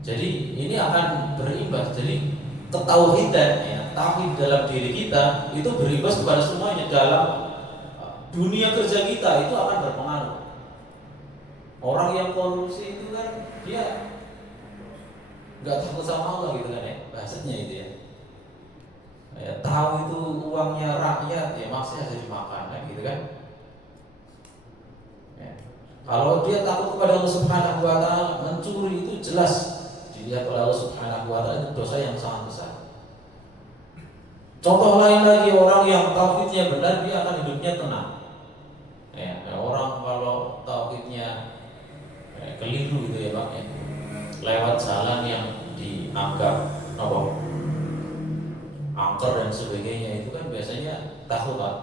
Jadi ini akan berimbas. Jadi ketauhidan, ya, tauhid dalam diri kita itu berimbas kepada semuanya. Dalam dunia kerja kita itu akan berpengaruh. Orang yang korupsi itu kan dia nggak takut sama Allah gitu kan, ya, bahasanya itu ya. Ya, tahu itu uangnya rakyat, ya maksudnya harus dimakan, kan, gitu kan. Ya. Kalau dia takut kepada Allah Subhanahu wa taala, mencuri itu jelas dilihat oleh Allah Subhanahu wa taala itu dosa yang sangat besar. Contoh lain lagi, orang yang tauhidnya benar, dia akan hidupnya tenang. Ya, orang kalau tauhidnya keliru gitu ya, Pak, ya, lewat jalan yang dianggap angker dan sebagainya, itu kan biasanya takut, Pak.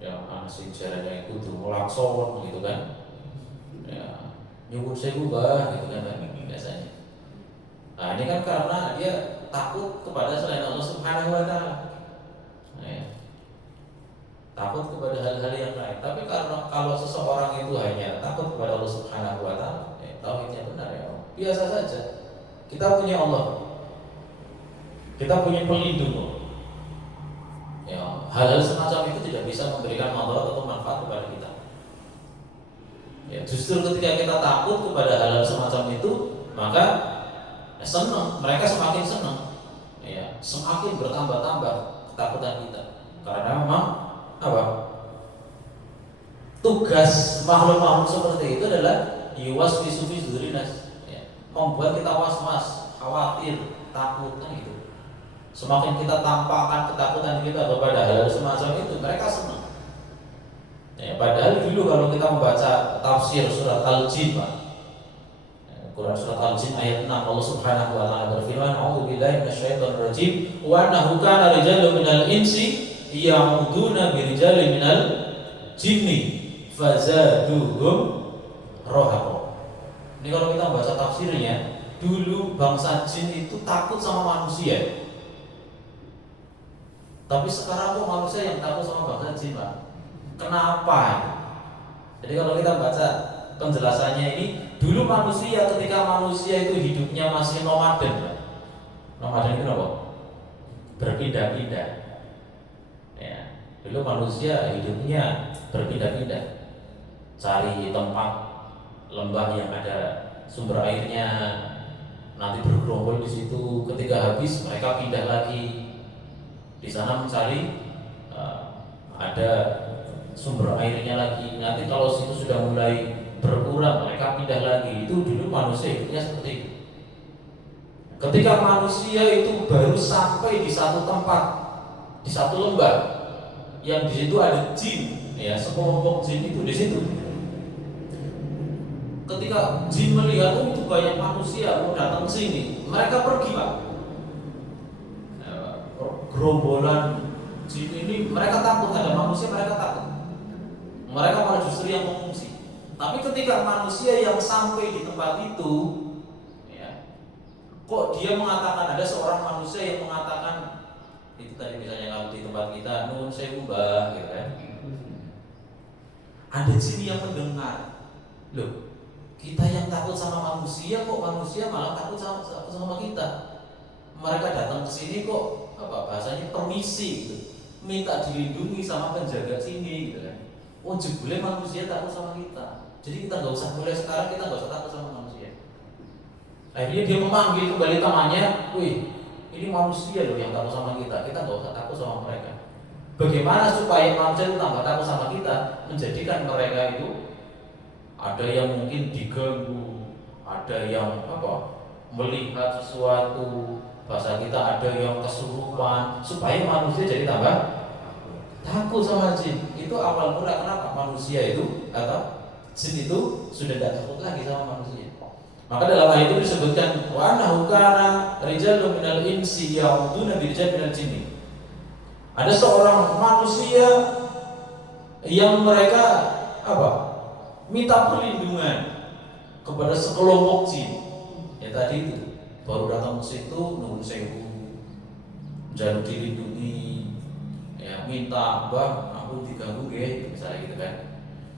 Ya, sing jarane kudu nglakson gitu kan. Ya, nyuwun sewu bah gitu kan biasanya. Nah, ini kan karena dia takut kepada selain Allah Subhanahu wa taala. Ya. Takut kepada hal-hal yang lain. Tapi karena kalau seseorang itu hanya takut kepada Allah Subhanahu wa taala, tauhidnya benar, ya, biasa saja. Kita punya Allah. Kita punya pelindung. Ya, hal-hal semacam itu tidak bisa memberikan manfaat atau manfaat kepada kita. Ya, justru ketika kita takut kepada hal-hal semacam itu, maka senang, mereka semakin senang. Ya, semakin bertambah-tambah ketakutan kita. Karena memang tugas makhluk-makhluk seperti itu adalah yuwaswisu fi sudurinas, ya, membuat kita was-was, khawatir, takut, kan gitu. Semakin kita tampakkan ketakutan kita kepada hal semacam itu, mereka senang. Ya, padahal dulu kalau kita membaca tafsir surat Al-Jin, Pak, Quran surat Al-Jin ayat 6, Allah Subhanahu wa taala berfirman, "A'udzubillahi minasyaitonir rajim, wa annahu kana rijalun minal insi ya'uduna birijalin minal jinni fazaduhum rahaqa." Ini kalau kita baca tafsirnya, dulu bangsa jin itu takut sama manusia. Tapi sekarang kok manusia yang takut sama bangsa jin, Pak? Kenapa? Jadi kalau kita baca penjelasannya ini, dulu manusia ketika manusia itu hidupnya masih nomaden, Pak. Nomaden itu apa? Berpindah-pindah. Ya, dulu manusia hidupnya berpindah-pindah, cari tempat lembah yang ada sumber airnya, nanti bergerombol di situ. Ketika habis mereka pindah lagi di sana mencari ada sumber airnya lagi. Nanti kalau situ sudah mulai berkurang mereka pindah lagi. Itu dulu manusia hidupnya seperti itu. Ketika manusia itu baru sampai di satu tempat, di satu lembah yang di situ ada jin, ya sekelompok jin itu di situ. Ketika jin melihat itu banyak manusia mau datang ke sini, mereka pergi, Pak. Gerombolan jin ini mereka takut ada manusia, mereka takut. Mereka malah justru yang mengungsi. Tapi ketika manusia yang sampai di tempat itu, ya, kok dia mengatakan, ada seorang manusia yang mengatakan itu tadi misalnya kalau di tempat kita nun sewu mbah, gitu kan. Ada jin yang mendengar, loh, kita yang takut sama manusia, kok manusia malah takut sama kita. Mereka datang ke sini kok bahasanya permisi gitu, minta dilindungi sama penjaga sini gitu kan. Oh jebule manusia takut sama kita, jadi kita nggak usah, mulai sekarang kita nggak usah takut sama manusia. Akhirnya dia memanggil kembali temannya, wih ini manusia loh yang takut sama kita nggak usah takut sama mereka. Bagaimana supaya manusia itu tambah takut sama kita? Menjadikan mereka itu ada yang mungkin diganggu, ada yang melihat sesuatu, bahasa kita ada yang kesurupan, supaya manusia jadi tambah takut sama jin. Itu awal mula kenapa manusia itu atau jin itu sudah tidak takut lagi sama manusia. Maka dalam ayat itu disebutkan wa annahu kana rijalun minal insi ya'uduna birijalin minal jinni. Ada seorang manusia yang mereka minta perlindungan kepada sekelompok jin. Ya tadi itu baru datang ke situ nuwun sewu, jaluk dilindungi, ya minta mbah aku diganggu nggih, misalnya gitu kan.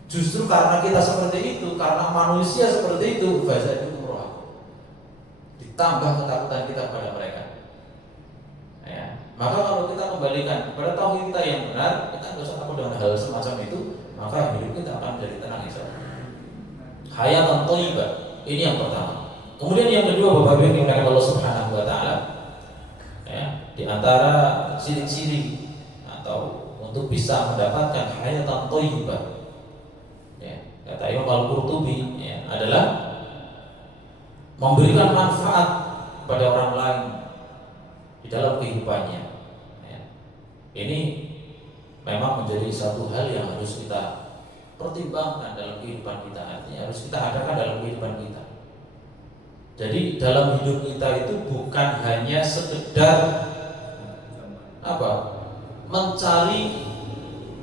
Justru karena kita seperti itu, karena manusia seperti itu, bahasa itu roh. Ditambah ketakutan kita pada mereka. Ya, maka kalau kita kembalikan kepada tauhid kita yang benar, kita nggak usah takut dengan hal semacam itu, maka hidup kita akan menjadi tenang insyaallah. Hayatan thayyibah, ini yang pertama. Kemudian yang kedua, Bapak Ibu yang dimuliakan Allah Subhanahu wa taala, ya, di antara ciri-ciri atau untuk bisa mendapatkan hayatan thayyibah, ya, kata Imam Al-Qurtubi, ya, adalah memberikan manfaat kepada orang lain di dalam kehidupannya. Ya. Ini memang menjadi satu hal yang harus kita pertimbangkan dalam kehidupan kita, artinya harus kita adakan dalam kehidupan kita. Jadi dalam hidup kita itu bukan hanya sekedar mencari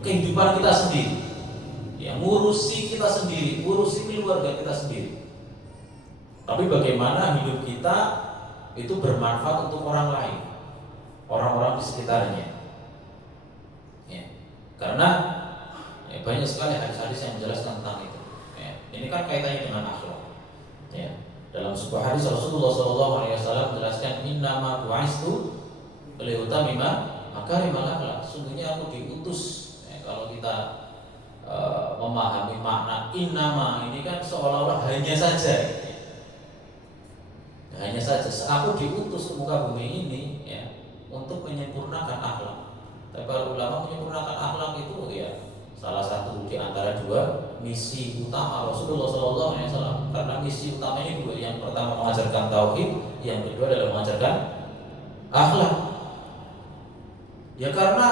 kehidupan kita sendiri, ya, ngurusi kita sendiri, ngurusi keluarga kita sendiri. Tapi bagaimana hidup kita itu bermanfaat untuk orang lain, orang-orang di sekitarnya. Ya. Karena banyak sekali hadis-hadis yang menjelaskan tentang itu. Ya. Ini kan kaitannya dengan akhlak. Ya. Dalam sebuah hadis Rasulullah SAW menjelaskan, innama bu'istu liutamima makarimal akhlak. Sungguhnya aku diutus. Ya, kalau kita memahami makna innama ini kan seolah-olah hanya saja. Hanya saja aku diutus ke muka bumi ini, ya, untuk menyempurnakan akhlak. Tapi para ulama menyempurnakan akhlak itu, ya, salah satu di antara dua misi utama Rasulullah SAW. Karena misi utamanya dua, yang pertama mengajarkan tauhid, yang kedua adalah mengajarkan akhlak. Ya karena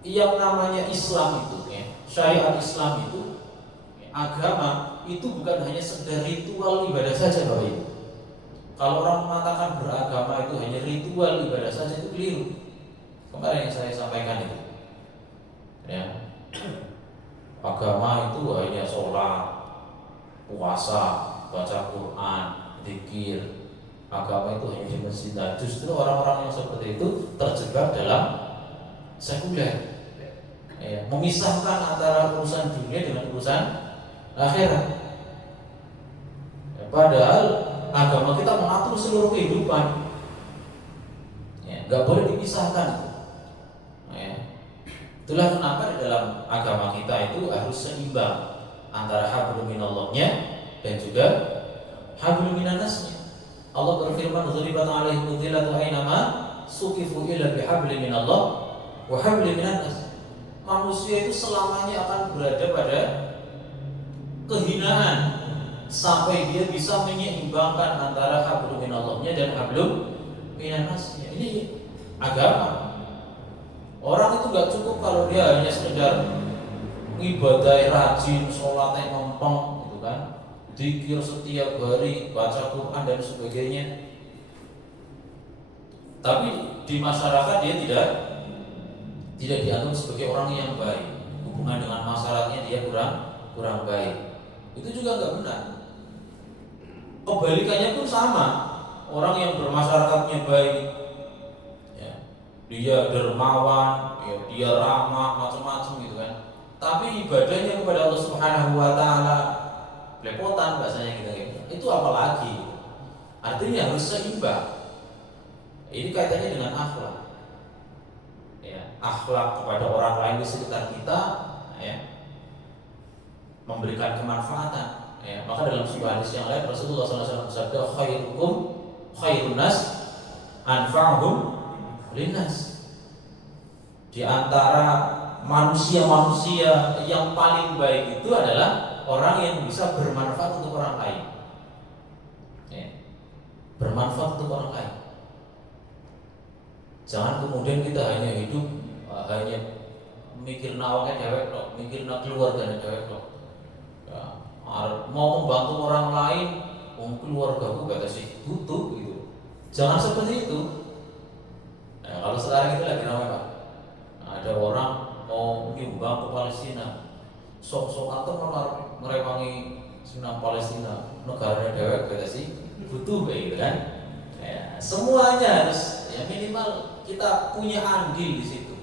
yang namanya Islam itu, ya, syariat Islam itu, agama itu bukan hanya sekedar ritual ibadah saja, Bapak Ibu. Kalau orang mengatakan beragama itu hanya ritual ibadah saja, itu keliru. Kemarin yang saya sampaikan itu, ya, agama itu hanya sholat, puasa, baca Quran, zikir. Agama itu hanya di masjid. Nah, justru orang-orang yang seperti itu terjebak dalam sekuler, ya, memisahkan antara urusan dunia dengan urusan akhirat. Ya, padahal agama kita mengatur seluruh kehidupan, ya, nggak boleh dipisahkan. Ya. Itulah kenapa di dalam agama kita itu harus seimbang antara hablum minallahnya dan juga hablum minannasnya. Allah berfirman, "Dzuribat 'alaihim dzillatu ainama suqifu illa bihablin minallah wa hablin minannas." Manusia itu selamanya akan berada pada kehinaan sampai dia bisa menyeimbangkan antara hablum minallahnya dan hablum minannasnya. Ini agama. Orang itu gak cukup kalau dia hanya sekedar ibadah rajin, sholatnya ngempeng, gitu kan, zikir setiap hari, baca Quran dan sebagainya. Tapi di masyarakat dia tidak dianggap sebagai orang yang baik. Hubungan dengan masyarakatnya dia kurang baik. Itu juga nggak benar. Kebalikannya pun sama. Orang yang bermasyarakatnya baik, ya, dia dermawan, ya, dia ramah, macam-macam gitu kan. Tapi ibadahnya kepada Allah Subhanahu Wa Taala belepotan bahasanya kita gitu. Itu apalagi? Artinya harus seimbang. Ini kaitannya dengan akhlak. Ya, akhlak kepada orang lain di sekitar kita, ya, memberikan kemanfaatan. Ya, maka dalam sebuah hadis yang lain Rasulullah SAW bersabda, "Khairukum khairun nas anfa'uhum linnas." Di antara manusia-manusia yang paling baik itu adalah orang yang bisa bermanfaat untuk orang lain, ya, bermanfaat untuk orang lain. Jangan kemudian kita hanya hidup hanya mikir nawangnya cewek dok, mikir keluarganya cewek dok, ya, mau membantu orang lain, keluargaku kata sih butuh gitu. Jangan seperti itu. Nah, kalau sekarang itu lagi ramai Pak, ada orang mau nyumbang ke Palestina, sok-sok atau malah merewangi senang Palestina, negaranya dewek kata sih butuh gitu kan. Ya, semuanya harus, ya, minimal kita punya andil di situ,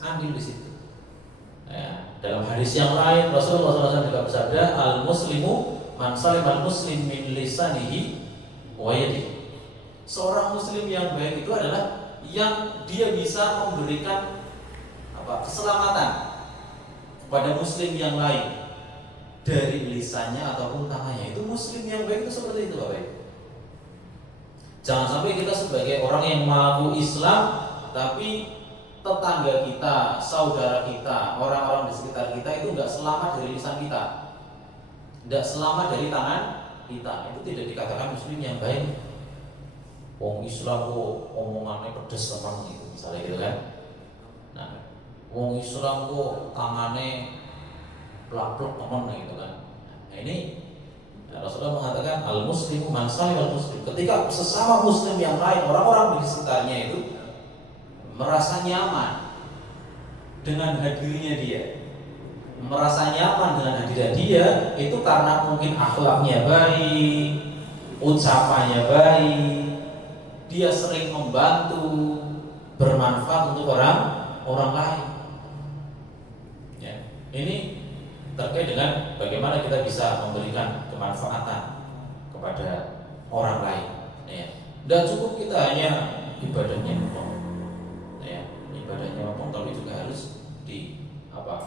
andil di situ. Ya, dalam hadis yang lain Rasulullah SAW juga bersabda, "Al-muslimu man salimal muslim min lisanihi wa yadihi." Seorang muslim yang baik itu adalah yang dia bisa memberikan keselamatan kepada muslim yang lain dari lisannya ataupun tangannya. Itu muslim yang baik itu seperti itu, Bapak. Jangan sampai kita sebagai orang yang mengaku Islam tapi tetangga kita, saudara kita, orang-orang di sekitar kita itu enggak selamat dari lisan kita, enggak selamat dari tangan kita. Itu tidak dikatakan muslim yang baik. Wong Islam kok omongannya pedes teman gitu, misalnya gitu kan. Nah, wong Islam kok tangannya plak-plak teman gitu kan. Nah, ini Rasulullah mengatakan al-muslimu man salimal muslim. Ketika sesama muslim yang lain, orang-orang di sekitarnya itu merasa nyaman dengan hadirnya dia, merasa nyaman dengan hadirnya dia, itu karena mungkin akhlaknya baik, ucapannya baik, dia sering membantu, bermanfaat untuk orang lain. Ya, ini terkait dengan bagaimana kita bisa memberikan kemanfaatan kepada orang lain. Ya, dan cukup kita hanya ibadahnya ngomong, ya, ibadahnya ngomong, tapi juga harus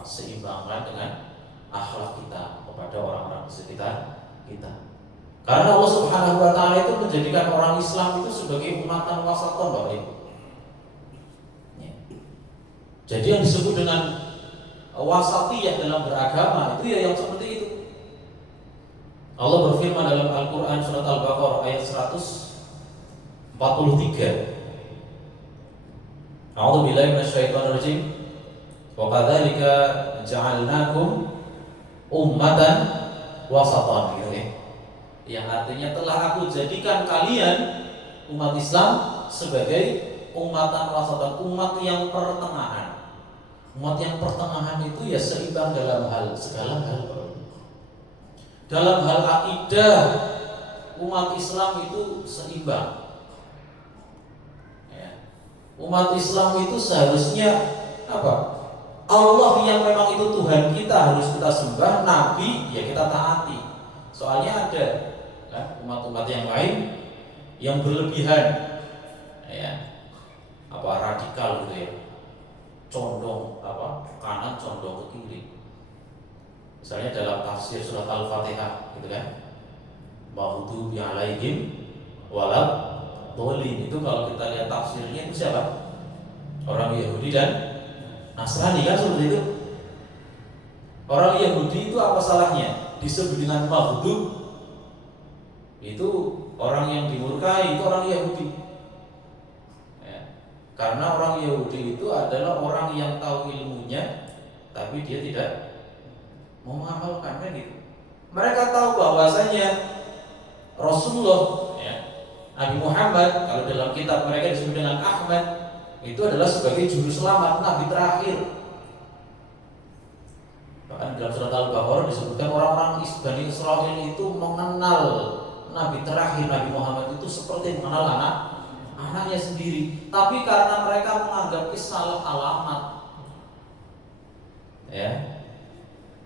seimbangkan dengan akhlak kita kepada orang-orang di sekitar kita. Karena Allah Subhanahu Wa Taala itu menjadikan orang Islam itu sebagai umatan wasaton, Bapak Ibu. Ya. Jadi yang disebut dengan wasatiyah dalam beragama itu ya yang seperti itu. Allah berfirman dalam Al-Quran surat Al-Baqarah ayat 143. A'udzubillahi minasyaitonirrajim. Wa kadzalika ja'alnakum ummatan wasatan gitu ya. Yang artinya telah aku jadikan kalian umat Islam sebagai ummatan wasatan, umat yang pertengahan. Umat yang pertengahan itu ya seimbang dalam hal segala hal. Dalam hal akidah umat Islam itu seimbang. Ya. Umat Islam itu seharusnya apa? Allah yang memang itu Tuhan kita harus kita sembah, Nabi ya kita taati. Soalnya ada kan, umat-umat yang lain yang berlebihan, ya, apa radikal gitu ya, condong apa kanan, condong ke kiri. Misalnya dalam tafsir surat Al-Fatihah gitu kan, maghdubi alaihim walad dhalin, itu kalau kita lihat tafsirnya itu siapa? Orang Yahudi dan Nasrani kan seperti itu. Orang Yahudi itu apa salahnya disebut dengan maghdub? Itu orang yang dimurkai, itu orang Yahudi ya. Karena orang Yahudi itu adalah orang yang tahu ilmunya tapi dia tidak mau mengamalkan, kan gitu. Mereka tahu bahwasanya Rasulullah ya, Nabi Muhammad, kalau dalam kitab mereka disebut dengan Ahmad, itu adalah sebagai juru selamat, nabi terakhir. Bahkan dalam surat Al-Baqarah disebutkan orang-orang Bani Israil itu mengenal nabi terakhir Nabi Muhammad itu seperti mengenal anaknya sendiri. Tapi karena mereka menganggap salah alamat, ya.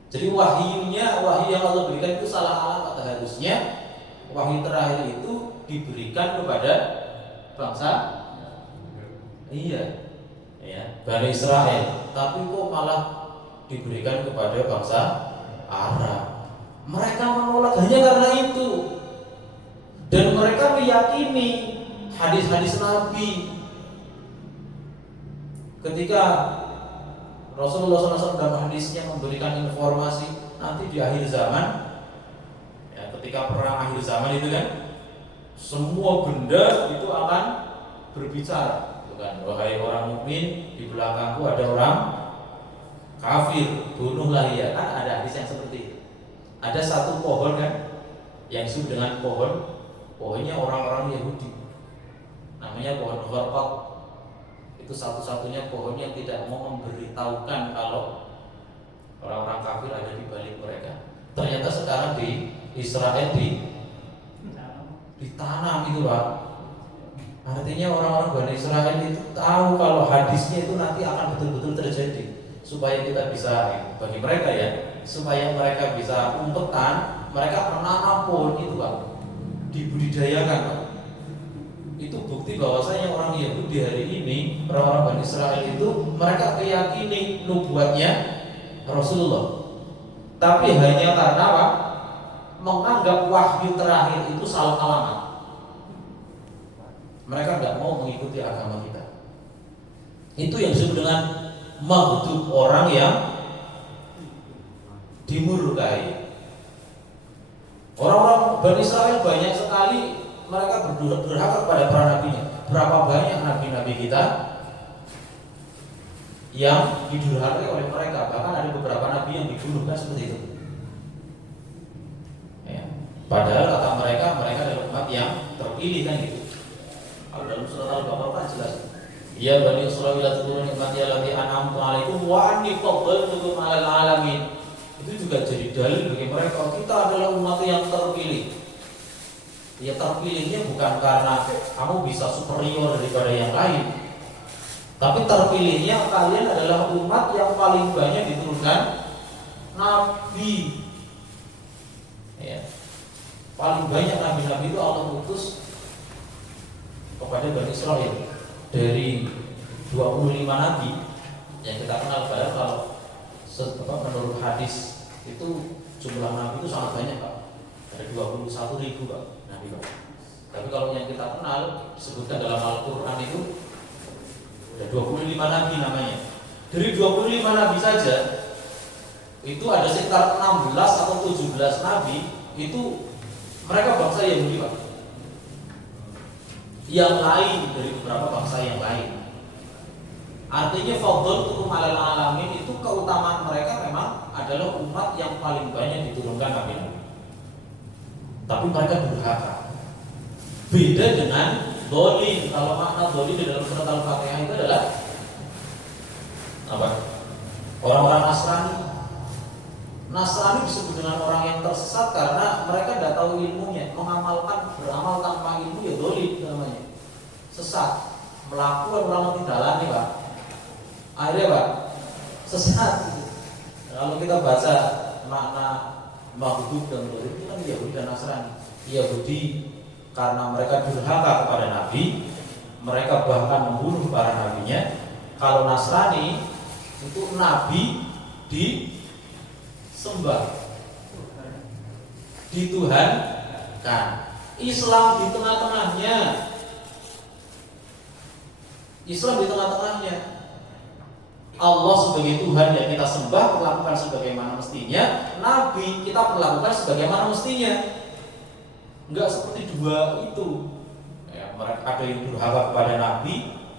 Jadi wahyu yang Allah berikan itu salah alamat. Harusnya wahyu terakhir itu diberikan kepada bangsa Bani Israel, tapi kok malah diberikan kepada bangsa Arab. Mereka menolak hanya karena itu, dan mereka meyakini hadis-hadis Nabi. Ketika Rasulullah SAW dalam hadisnya memberikan informasi nanti di akhir zaman, ya, ketika perang akhir zaman itu kan, semua benda itu akan berbicara. Kan, wahai orang mukmin, di belakangku ada orang kafir, bunuhlah ia. Kan ada hadis yang seperti itu. Ada satu pohon kan yang disebut dengan pohonnya orang-orang Yahudi, namanya pohon gharqad. Itu satu-satunya pohon yang tidak mau memberitahukan kalau orang-orang kafir ada di balik mereka. Ternyata sekarang di Israel ditanam itu, Pak. Artinya orang-orang Bani Israel itu tahu kalau hadisnya itu nanti akan betul-betul terjadi, supaya kita bisa, bagi mereka ya, supaya mereka bisa umpetan, mereka menanam pohon itu, Pak, dibudidayakan, Pak. Itu bukti bahwasanya orang Yahudi hari ini, orang-orang Bani Israel itu, mereka meyakini nubuatnya Rasulullah, tapi hanya karena apa? Menganggap wahyu terakhir itu salah alamat. Mereka tidak mau mengikuti agama kita. Itu yang disebut dengan maghdub, orang yang dimurkai. Orang-orang Bani Israel banyak sekali mereka berdurhaka kepada para nabinya. Berapa banyak nabi-nabi kita yang didurhakai oleh mereka. Bahkan ada beberapa nabi yang dibunuh, kan seperti itu ya. Padahal kata mereka adalah umat yang terpilih, kan gitu. Kalau dalam surat Al-Baqarah kan jelas, ya Bani Israil dzkuru nikmati allati an'amtu 'alaikum wa anni faddaltukum 'alal 'alamin. Itu juga jadi dalil bagi mereka, kita adalah umat yang terpilih. Ya, terpilihnya bukan karena kamu bisa superior daripada yang lain, tapi terpilihnya kalian adalah umat yang paling banyak diturunkan nabi. Ya. Paling banyak nabi-nabi itu Allah utus kepada Bani Israil. Dari 25 nabi yang kita kenal, padahal kalau menurut hadis itu jumlah nabi itu sangat banyak, Pak. Ada 21.000, Pak, nabi, Pak. Tapi kalau yang kita kenal disebutkan dalam Al-Quran itu ada 25 nabi namanya. Dari 25 nabi saja itu ada sekitar 16 atau 17 nabi itu mereka bangsa Yahudi, Pak. Yang lain dari beberapa bangsa yang lain. Artinya fadhluhum 'alal alamin itu keutamaan mereka memang adalah umat yang paling banyak diturunkan Nabi. Tapi mereka durhaka. Beda dengan dolim. Kalau makna dolim di dalam surat Al-Fatihah itu adalah apa? Orang-orang Nasrani. Nasrani disebut dengan orang yang tersesat karena mereka tidak tahu ilmunya, beramal tanpa ilmu ya dolim namanya. Sesat, melakukan ulama tidalani Pak. Akhirnya Pak, sesat. Kalau kita baca makna maghdub dan dolim itu kan Yahudi dan Nasrani. Yahudi karena mereka durhaka kepada Nabi, mereka bahkan membunuh para nabinya. Kalau Nasrani itu Nabi disembah, dituhankan. Islam di tengah-tengahnya. Islam di tengah-tengahnya. Allah sebagai Tuhan yang kita sembah perlakukan sebagaimana mestinya, Nabi kita perlakukan sebagaimana mestinya. Enggak seperti dua itu. Ya, mereka ada yang durhaka kepada Nabi,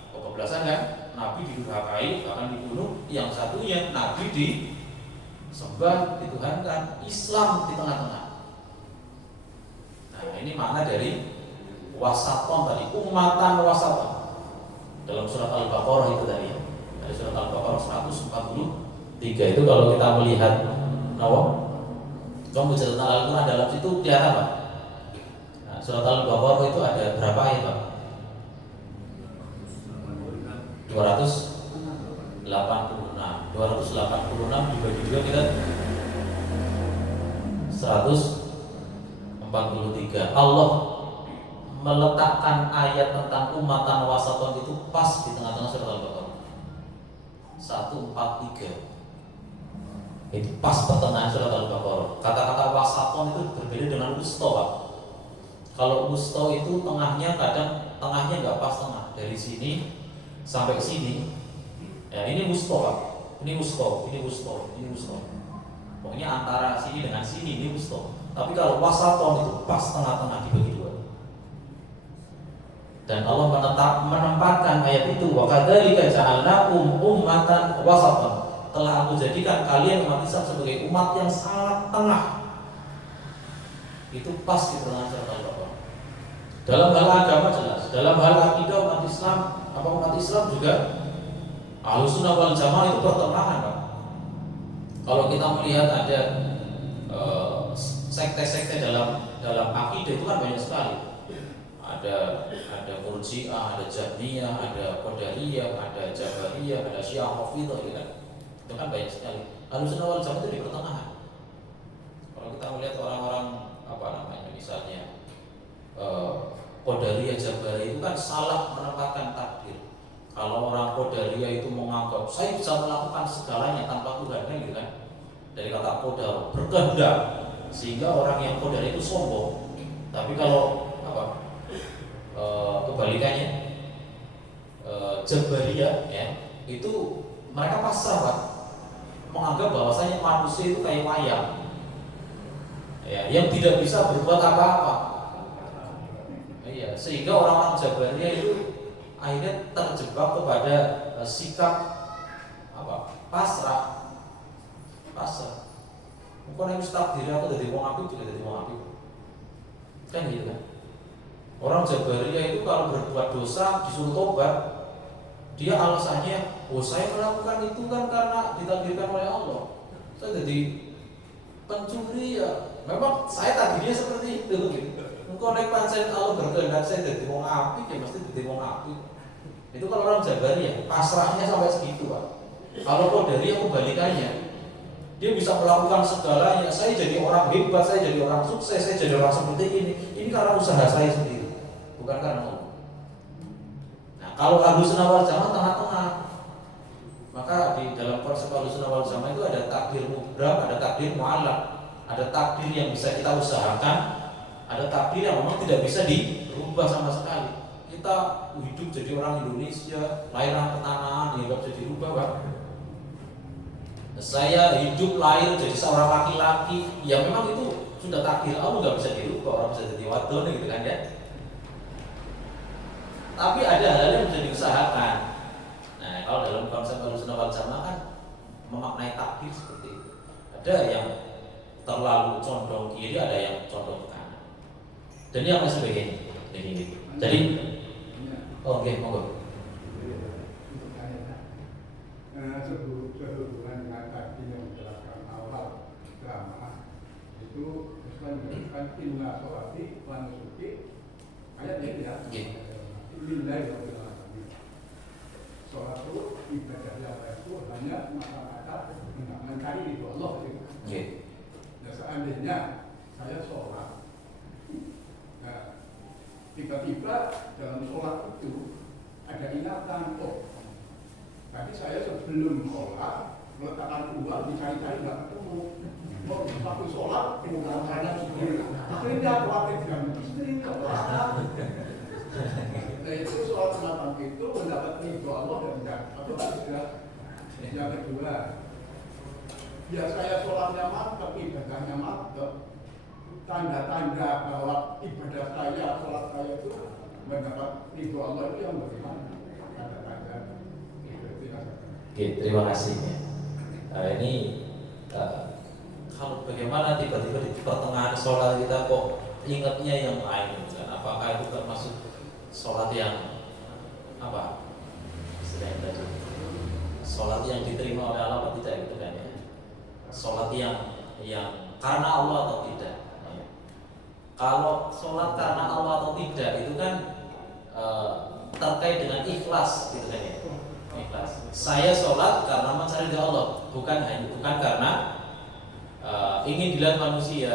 kebablasan kan? Nabi didurhakai, bahkan dibunuh. Yang satunya Nabi disembah, dituhankan. Islam di tengah-tengah. Nah, ini makna dari wasaton tadi, umatan wasaton. Dalam surat Al-Baqarah itu tadi. Dari surat Al-Baqarah 143 itu kalau kita melihat kamu cerita Al-Quran dalam situ kelihatan apa? Nah, surat Al-Baqarah itu ada berapa ayat Pak? 286 dibagi juga kita 143. Allah meletakkan ayat tentang umatan wasaton itu pas di tengah-tengah surat Al-Baqarah 143. Itu pas pertengahan surat Al-Baqarah. Kata-kata wasaton itu berbeda dengan wusto Pak. Kalau wusto itu tengahnya kadang tengahnya nggak pas tengah, dari sini sampai sini. Ya, ini wusto Pak. Ini wusto. Pokoknya antara sini dengan sini ini wusto. Tapi kalau wasaton itu pas tengah-tengah dibagi dua. Dan Allah menempatkan ayat itu, wa kadzalika ja'alnakum ummatan wasatan. Telah aku jadikan kalian umat Islam sebagai umat yang sangat tengah. Itu pas di pertengahan surat Al-Baqarah. Dalam hal agama jelas, dalam hal akidah umat Islam juga Ahlussunnah wal Jamaah itu pertengahan Pak. Kalau kita melihat ada sekte-sekte dalam akidah itu kan banyak sekali. Ada Murji'ah, ada Jahmiyah, ada Qadariyah, ada Jabariyah, ada Syiah Rafidhah gitu kan. Itu kan banyak sekali. Ahlussunnah wal Jamaah itu di pertengahan. Kalau kita melihat orang-orang misalnya Qadariyah, Jabariyah itu kan salah menempatkan takdir. Kalau orang Qadariyah itu menganggap saya bisa melakukan segalanya tanpa Tuhan kan gitu kan. Dari kata qadar, berkehendak, sehingga orang yang Qadariyah itu sombong. Tapi kalau kebalikannya Jabariyah ya, itu mereka pasrah Pak, menganggap bahwasanya manusia itu kayak wayang ya, yang tidak bisa berbuat apa-apa. Iya, sehingga orang-orang Jabariyah itu akhirnya terjebak kepada sikap pasrah. Bukan yang takdir aku dari wong apik juga dari wong apik. Kan gitu kan. Orang Jabariyah itu kalau berbuat dosa disuruh tobat, dia alasannya, saya melakukan itu kan karena ditakdirkan oleh Allah. Saya jadi pencuri ya, memang saya takdirnya seperti itu gitu. Engkau naik pancen Allah berkehendak saya jadi wong apik ya mesti jadi wong apik. Itu kalau orang Jabariyah, pasrahnya sampai segitu Pak. Kalau Qadariyah kebalikannya, dia bisa melakukan segalanya. Saya jadi orang hebat, saya jadi orang sukses, saya jadi orang seperti ini. Ini karena usaha saya sendiri, bukan karena Allah. Nah, kalau Ahlussunnah wal Jamaah tengah-tengah, maka di dalam konsep Ahlussunnah wal Jamaah itu ada takdir mubram, ada takdir mu'allaq, ada takdir yang bisa kita usahakan, ada takdir yang memang tidak bisa dirubah sama sekali. Kita hidup jadi orang Indonesia, lahiran ketanahan, ya nggak bisa dirubah Pak. Saya hidup lahir jadi seorang laki-laki, ya memang itu sudah takdir Allah, nggak bisa dirubah. Orang bisa jadi wadon gitu kan ya. Tapi ada hal-hal yang bisa diusahakan. Nah, kalau dalam Sunnah wal Jamaah kan memaknai takbir seperti itu. Ada yang terlalu condong kiri, ada yang condong ke kanan. Dan yang lain sebagainya. Jadi, oke, monggo. Sehubungan dengan tadi yang menjelaskan awal drama itu menjelaskan inna sholati wa nusuki ayat ini ya. Lillahi wa billahi. Sholat itu ibadah yang itu hanya mata-mata mencari ridho Allah gitu. Nah, seandainya saya sholat, nah, tiba-tiba dalam sholat itu ada ingatan, tadi saya sebelum sholat meletakkan uang dicari-cari nggak ketemu. Waktu sholat uang hanya sendiri. Akhirnya khawatir dengan istri, anak. Nah itu sholat semacam itu mendapat ridho Allah dan tidak. Yang kedua, ya saya sholatnya mantap, ibadahnya mantap. Tanda-tanda bahwa ibadah saya, sholat saya itu mendapat ridho Allah itu yang bagaimana? Tanda-tanda. Oke, terima kasih. Ini kalau bagaimana tiba-tiba di pertengahan sholat kita kok ingatnya yang lain, kan? Apakah itu termasuk sholat yang apa? Istilahnya tadi, sholat yang diterima oleh Allah atau tidak, gitu kan ya? Sholat yang karena Allah atau tidak? Ya. Kalau sholat karena Allah atau tidak itu kan terkait dengan ikhlas, gitu kan ya? Ikhlas. Saya sholat karena mencari ridha Allah, bukan karena ingin dilihat manusia,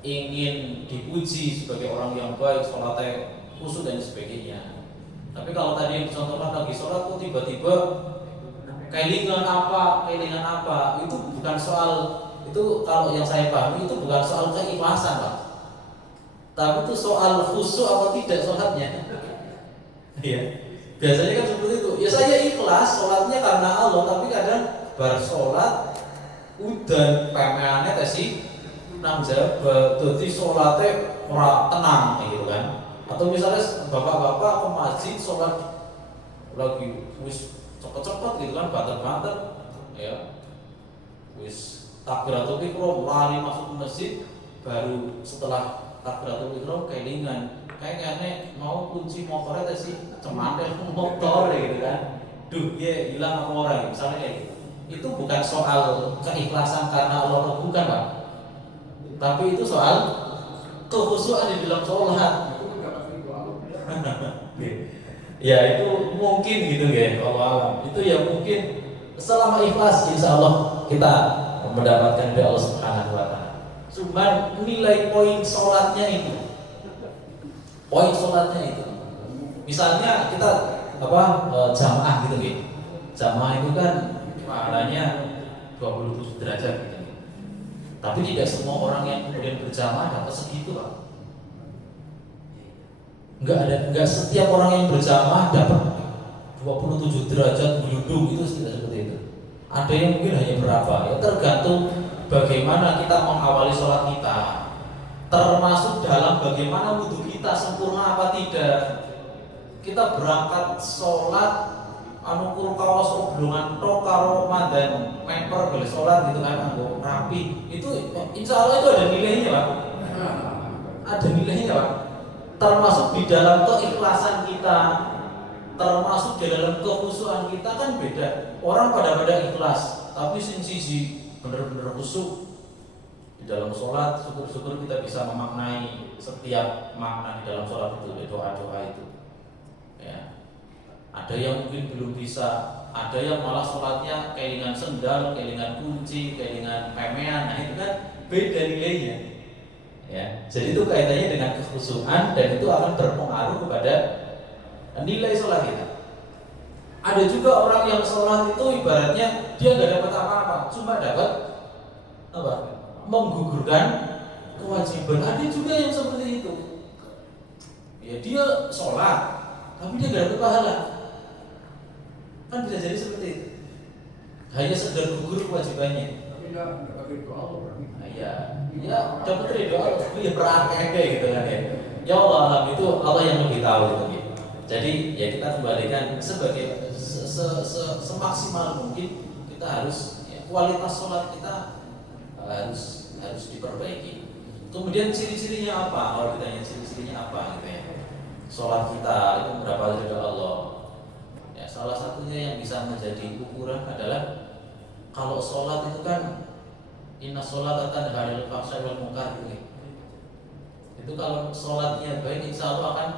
ingin dipuji sebagai orang yang baik, sholatnya khusyuk dan sebagainya. Tapi kalau tadi yang dicontohkan lagi sholat kok tiba-tiba kelingan apa, itu bukan soal itu, kalau yang saya pahami itu bukan soal keikhlasan, Pak. Tapi itu soal khusyuk atau tidak sholatnya. Iya. Biasanya kan seperti itu. Ya saya ikhlas sholatnya karena Allah, tapi kadang bar sholat udan pemeane tesi nang jabat, dadi sholatnya ora tenang gitu kan. Atau misalnya bapak-bapak ke masjid sholat lagi wis cepet-cepet gitu kan, banter-banter ya. Wis takbiratul ihram lari masuk ke masjid, baru setelah takbiratul ihram kelingan kayaknya mau kunci motornya tadi cemantel motor gitu kan, duh ya hilang apa orang, misalnya kayak gitu. Itu bukan soal keikhlasan karena Allah atau bukan, Pak, tapi itu soal kekhusyukan di dalam sholat. Ya itu mungkin gitu ya, Allah itu ya mungkin selama ikhlas insya Allah kita mendapatkan dari Allah Subhanahu Wa Taala. Cuman nilai poin sholatnya itu. Misalnya kita jamaah gitu gitu. Jamaah itu kan pahalanya 27 derajat gitu. Tapi tidak semua orang yang kemudian berjamaah dapat segitu, Pak. Enggak setiap orang yang berjamaah dapat 27 derajat geludung, itu tidak seperti itu. Ada yang mungkin hanya berapa, ya tergantung bagaimana kita mengawali sholat kita. Termasuk dalam bagaimana wudhu kita sempurna apa tidak. Kita berangkat sholat kur kaos oblongan tok karo mandan memper boleh sholat gitu kan, anggo rapi. Itu insya Allah itu ada nilainya, Pak. Ada nilainya, Pak. Termasuk di dalam keikhlasan kita, termasuk di dalam kekhusyukan kita kan beda. Orang pada ikhlas, tapi sisi benar-benar khusyuk di dalam sholat. Syukur-syukur kita bisa memaknai setiap makna di dalam sholat itu, doa-doa itu. Ya. Ada yang mungkin belum bisa, ada yang malah sholatnya kelingan sendal, kelingan kunci, kelingan pemean. Nah itu kan beda nilainya. Ya. Jadi itu kaitannya dengan kekhusyukan dan itu akan berpengaruh kepada nilai sholat kita. Ada juga orang yang sholat itu ibaratnya dia nggak dapat apa-apa, cuma dapat apa? Menggugurkan kewajiban. Ada juga yang seperti itu. Ya dia sholat, tapi dia nggak dapat pahala. Kan bisa jadi seperti itu. Hanya sekedar gugur kewajibannya. Tapi dia dapat ridho Allah berarti. Ya dapat ridho Allah, ya praktek gitu kan ya. Ya Allah alam itu Allah yang lebih tahu itu. Jadi ya kita kembalikan sebagai semaksimal mungkin kita harus kualitas sholat kita harus diperbaiki. Kemudian ciri-cirinya apa? Kalau ditanya ciri-cirinya apa gitu ya. Sholat kita itu berapa dari Allah? Ya, salah satunya yang bisa menjadi ukuran adalah kalau sholat itu kan inna sholata tanha 'anil fahsya'i wal munkar. Itu kalau sholatnya baik, insya Allah akan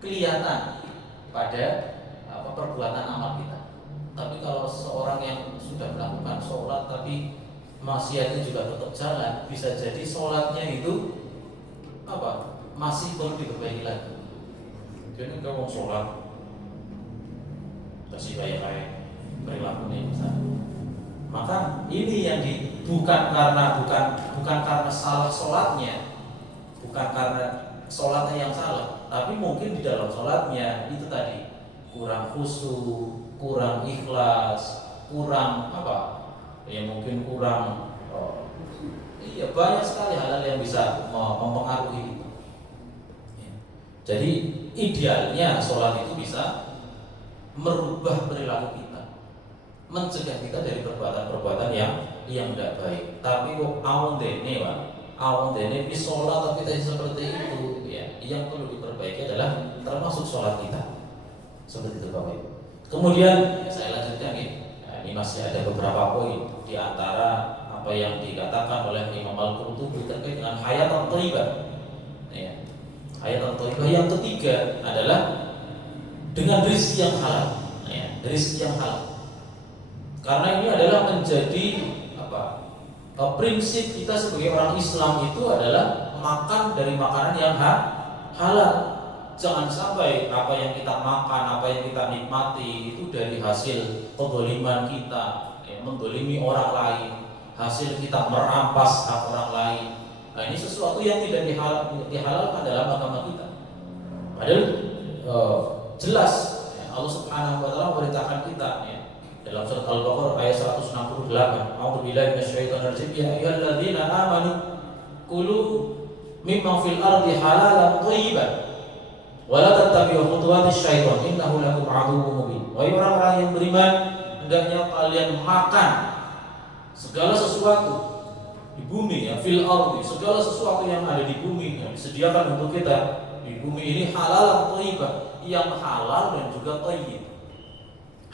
kelihatan pada perbuatan amal kita. Tapi kalau seorang yang sudah melakukan sholat tapi maksiatnya juga tetap jalan, bisa jadi sholatnya itu masih perlu diperbaiki lagi. Jadi kalau sholat masih baik-baik perilakunya misalnya, maka ini yang bukan karena salah sholatnya, bukan karena sholatnya yang salah, tapi mungkin di dalam sholatnya itu tadi kurang khusyuk, kurang ikhlas, kurang mungkin kurang banyak sekali hal-hal yang bisa mempengaruhi itu. Jadi idealnya sholat itu bisa merubah perilaku kita, mencegah kita dari perbuatan-perbuatan yang tidak baik. Tapi awon dene di sholat tapi tidak seperti itu ya. Yang perlu diperbaiki adalah termasuk sholat kita. Seperti itu Bapak Ibu. Kemudian saya lanjutkan ini masih ada beberapa poin di antara apa yang dikatakan oleh Imam Al-Qurtubi terkait dengan hayatan thayyibah. Ya. Hayatan thayyibah yang ketiga adalah dengan rezeki yang halal. Ya, rezeki yang halal. Karena ini adalah menjadi prinsip kita sebagai orang Islam itu adalah makan dari makanan yang halal. Jangan sampai apa yang kita makan, apa yang kita nikmati itu dari hasil penzaliman kita, mendolimi orang lain, hasil kita merampas hak orang lain. Nah, ini sesuatu yang tidak dihalalkan dalam agama kita. Padahal jelas Allah Subhanahu wa taala memerintahkan kita dalam surat Al-Baqarah ayat 168. A'udzubillahi minasyaitonir rajim. Ya ayyuhalladzina amanu kulu mimma fil ardi halalan thayyiban wala tattabi'u khutuwatis syaitan innahu lakum aduwwun mubin. Wahai orang-orang yang beriman, hendaknya kalian makan segala sesuatu di bumi fil ardi, segala sesuatu yang ada di bumi yang disediakan untuk kita di bumi ini halal thayyibah, yang halal dan juga thayyib.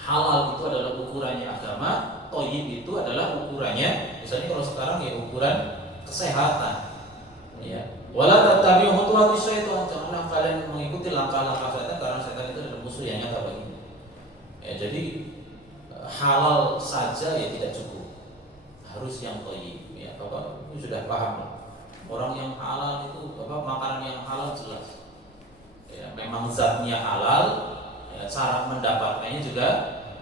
Halal itu adalah ukurannya agama, thayyib itu adalah ukurannya misalnya kalau sekarang ukuran kesehatan. Ya. Wala tattabi'u khutuwatis syaitan, janganlah kalian mengikuti langkah-langkah setan karena setan itu adalah musuh yang nyata bagi kita. Jadi halal saja tidak cukup, harus yang thayyib. Ya, Bapak itu sudah paham. Orang yang halal itu makanan yang halal jelas. Ya, memang zatnya halal, cara mendapatkannya juga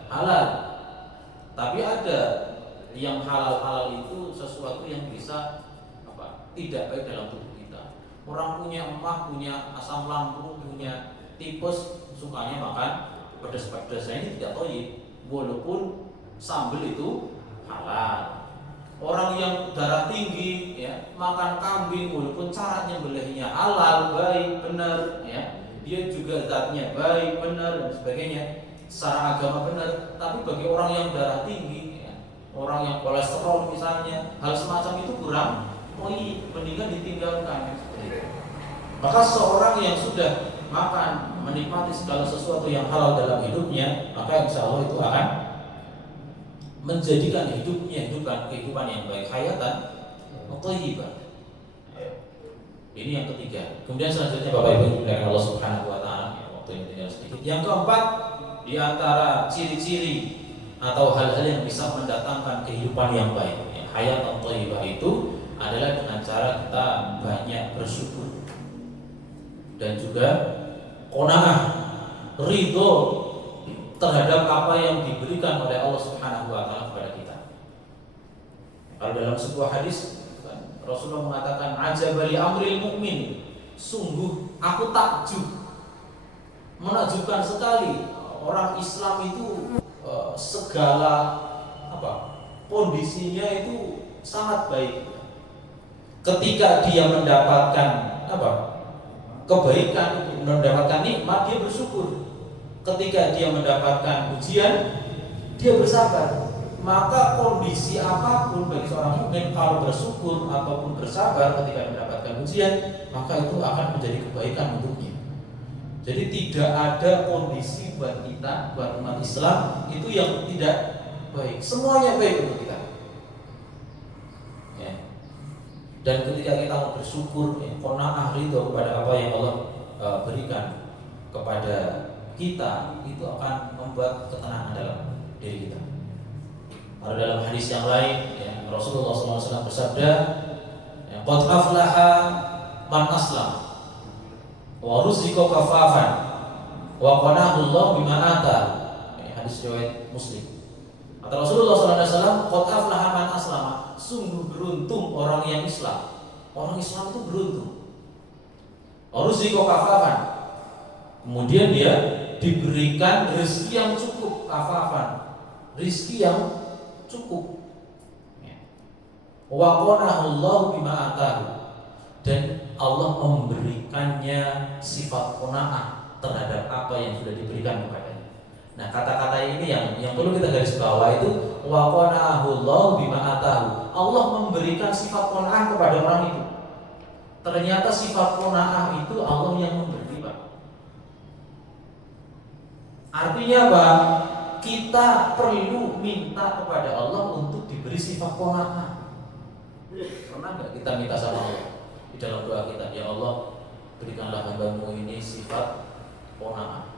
halal. Tapi ada yang halal itu sesuatu yang bisa tidak baik dalam tubuh kita. Orang punya emah, punya asam lambung, punya tipes, sukanya makan pedas-pedas. Ini tidak thayyib, walaupun sambal itu halal. Orang yang darah tinggi makan kambing, walaupun cara nyembelihnya halal, baik, benar dia juga zatnya baik, benar dan sebagainya, secara agama benar. Tapi bagi orang yang darah tinggi, orang yang kolesterol misalnya, hal semacam itu kurang mendingan ditinggalkan. Maka seorang yang sudah makan, menikmati segala sesuatu yang halal dalam hidupnya, maka insya Allah itu akan menjadikan hidupnya kehidupan yang baik, hayatan thayyibah. Ini yang ketiga. Kemudian selanjutnya Bapak Ibu dari Allah Subhanahu wa taala, waktu yang tinggal sedikit. Yang keempat, di antara ciri-ciri atau hal-hal yang bisa mendatangkan kehidupan yang baik, hayatan thayyibah itu adalah dengan cara kita banyak bersyukur dan juga qanaah, ridho terhadap apa yang diberikan oleh Allah Subhanahu wa taala kepada kita. Kalau dalam sebuah hadis Rasulullah mengatakan ajabali amril mukmin, sungguh aku takjub, menakjubkan sekali orang Islam itu segala kondisinya itu sangat baik. Ketika dia mendapatkan kebaikan, mendapatkan nikmat, dia bersyukur. ketika dia mendapatkan ujian, dia bersabar. Maka kondisi apapun bagi seorang mukmin kalau bersyukur ataupun bersabar ketika mendapatkan ujian, maka itu akan menjadi kebaikan untuknya. Jadi tidak ada kondisi buat kita, buat umat Islam itu yang tidak baik. Semuanya baik untuk kita. Ya. Dan ketika kita mau bersyukur, qanaah ridho kepada apa yang Allah berikan kepada kita, itu akan membuat ketenangan dalam diri kita. Ada dalam hadis yang lain, ya, Rasulullah SAW bersabda, qad aflaha man aslam wa ruziqa kafafan wa qanahu Allah bima ata. Hadis riwayat Muslim. Kata Rasulullah SAW, qad aflaha man aslama, sungguh beruntung orang yang Islam. Orang Islam itu beruntung. Wa ruziqa kafafan, kemudian dia diberikan rezeki yang cukup, kafafan, rezeki yang cukup. Wa qanahu Allah bima atahu, dan Allah memberikannya sifat qanaah terhadap apa yang sudah diberikan kepadanya. Nah, kata-kata ini yang perlu kita garis bawah itu, wa qanahu Allah bima atahu. Allah memberikan sifat qanaah kepada orang itu. Ternyata sifat qanaah itu Allah yang memberi, Pak. Artinya apa? Kita perlu minta kepada Allah untuk diberi sifat qanaah. Pernah nggak kita minta sama Allah di dalam doa kita, ya Allah, berikanlah hamba-Mu ini sifat qanaah,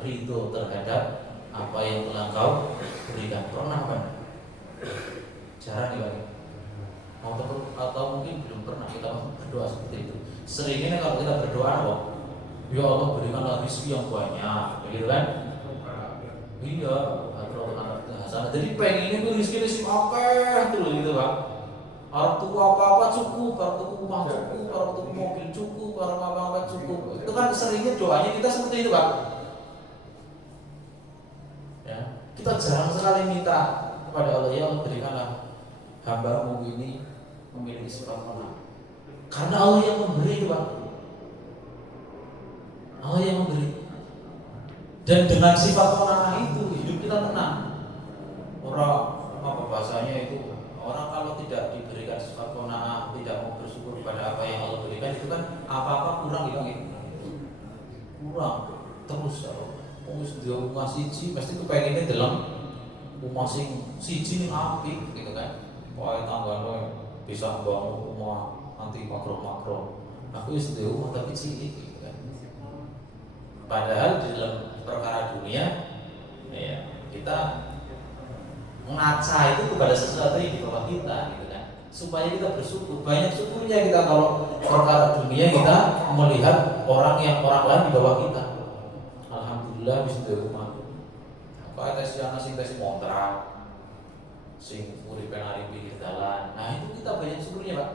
ridho terhadap apa yang telah Engkau berikan. Pernah kan? Jarang ya, Pak. Mau terus atau mungkin belum pernah kita berdoa seperti itu. Seringnya kalau kita berdoa, kok, ya Allah berikanlah rezeki yang banyak, begitu kan? Iya, hasanah. Jadi pengennya tuh rezeki apa tuh gitu, Pak. Orang tua apa-apa cukup, orang tua rumah cukup, orang tua mobil cukup, orang apa-apa cukup. Itu kan seringnya doanya kita seperti itu, Pak. Ya, kita jarang sekali minta kepada Allah, ya Allah berikanlah hamba-Mu ini memiliki sifat qanaah. Karena Allah yang memberi, Pak. Allah yang memberi. Dan dengan sifat qanaah itu hidup kita tenang. Orang apa bahasanya itu, orang kalau tidak diberikan sifat qanaah, tidak mau bersyukur kepada apa yang Allah berikan, itu kan apa-apa kurang gitu. Kurang terus kalau dia rumah siji pasti kepengennya dalam rumah siji ning apik gitu kan. Wae tanggane bisa bangun rumah anti makro. Aku wis duwe rumah tapi cilik gitu kan. Padahal di dalam perkara dunia, ya, kita ngaca itu kepada sesuatu yang di bawah kita, gitu kan, supaya kita bersyukur. Banyak syukurnya kita kalau perkara dunia kita melihat orang lain di bawah kita. Alhamdulillah bisa di rumah. Apa tes yang sing tes kontrak, sing uripe nang pinggir dalan. Nah itu kita banyak syukurnya, Pak.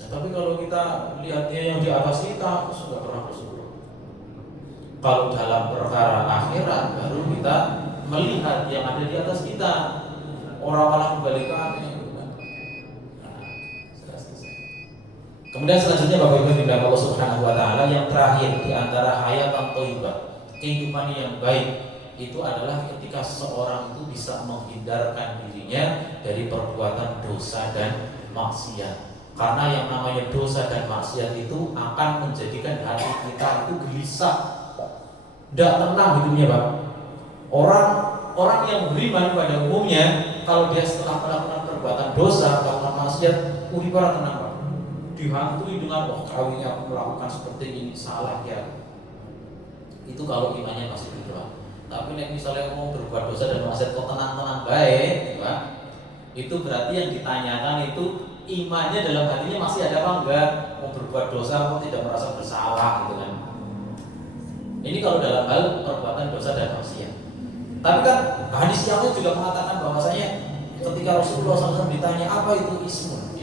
Nah, tapi kalau kita lihatnya yang di atas kita, sudah pernah bersyukur. Kalau dalam perkara akhirat baru kita melihat yang ada di atas kita. Orang malah kebalikannya. Nah, selesai. Kemudian selanjutnya Bapak Ibu yang Allah Subhanahu wa taala, yang terakhir di antara hayatan thayyibah, kehidupan yang baik, itu adalah ketika seorang itu bisa menghindarkan dirinya dari perbuatan dosa dan maksiat. Karena yang namanya dosa dan maksiat itu akan menjadikan hati kita itu gelisah, tidak tenang hidupnya, Pak. Orang yang beriman pada umumnya, kalau dia setelah melakukan perbuatan dosa, melakukan maksiat, uripe ora tenang, Pak. Dihantui dengan kawinnya aku melakukan seperti ini, salah ya. Itu kalau imannya masih berdoa. Tapi nek misalnya mau berbuat dosa dan maksiat kok tenang-tenang baik, Pak, itu berarti yang ditanyakan itu imannya dalam hatinya masih ada apa enggak? Mau berbuat dosa kok tidak merasa bersalah gitu kan. Ini kalau dalam hal perbuatan dosa dan maksiat. Tapi kan hadis yang lain juga mengatakan bahwasanya ketika Rasulullah SAW ditanya apa itu ismun,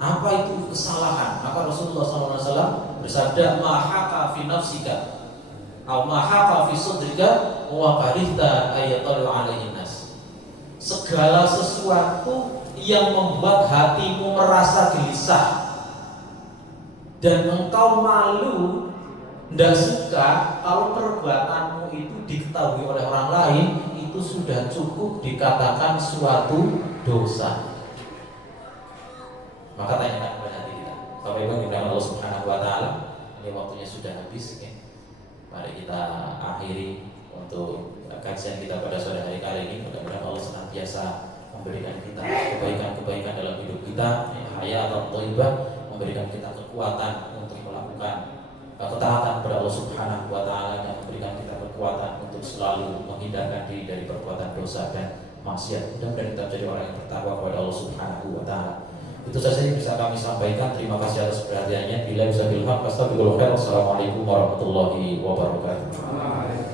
apa itu kesalahan, maka Rasulullah SAW bersabda, mahaka fi nafsika, atau mahaka fi sudrika, wa karihta ayatalu alaihin nas. Segala sesuatu yang membuat hatimu merasa gelisah dan engkau malu Tidak suka kalau perbuatanmu itu diketahui oleh orang lain, itu sudah cukup dikatakan suatu dosa. Maka tanyakan kepada hati kita. Bapak Ibu yang dimuliakan Allah Subhanahu wa taala, ini waktunya sudah habis ya. Mari kita akhiri untuk kajian kita pada sore hari kali ini. Mudah-mudahan Allah senantiasa memberikan kita kebaikan-kebaikan dalam hidup kita, hayat atau thayyibah, memberikan kita kekuatan untuk melakukan ketaatan kepada Allah Subhanahu wa taala dan memberikan kita kekuatan untuk selalu menghindarkan diri dari perbuatan dosa dan maksiat. Mudah-mudahan kita menjadi orang yang bertakwa kepada Allah Subhanahu wa taala. Itu saja yang bisa kami sampaikan. Terima kasih atas perhatiannya. Bila bisa bilhaq, astagfirullah. Wassalamualaikum warahmatullahi wabarakatuh.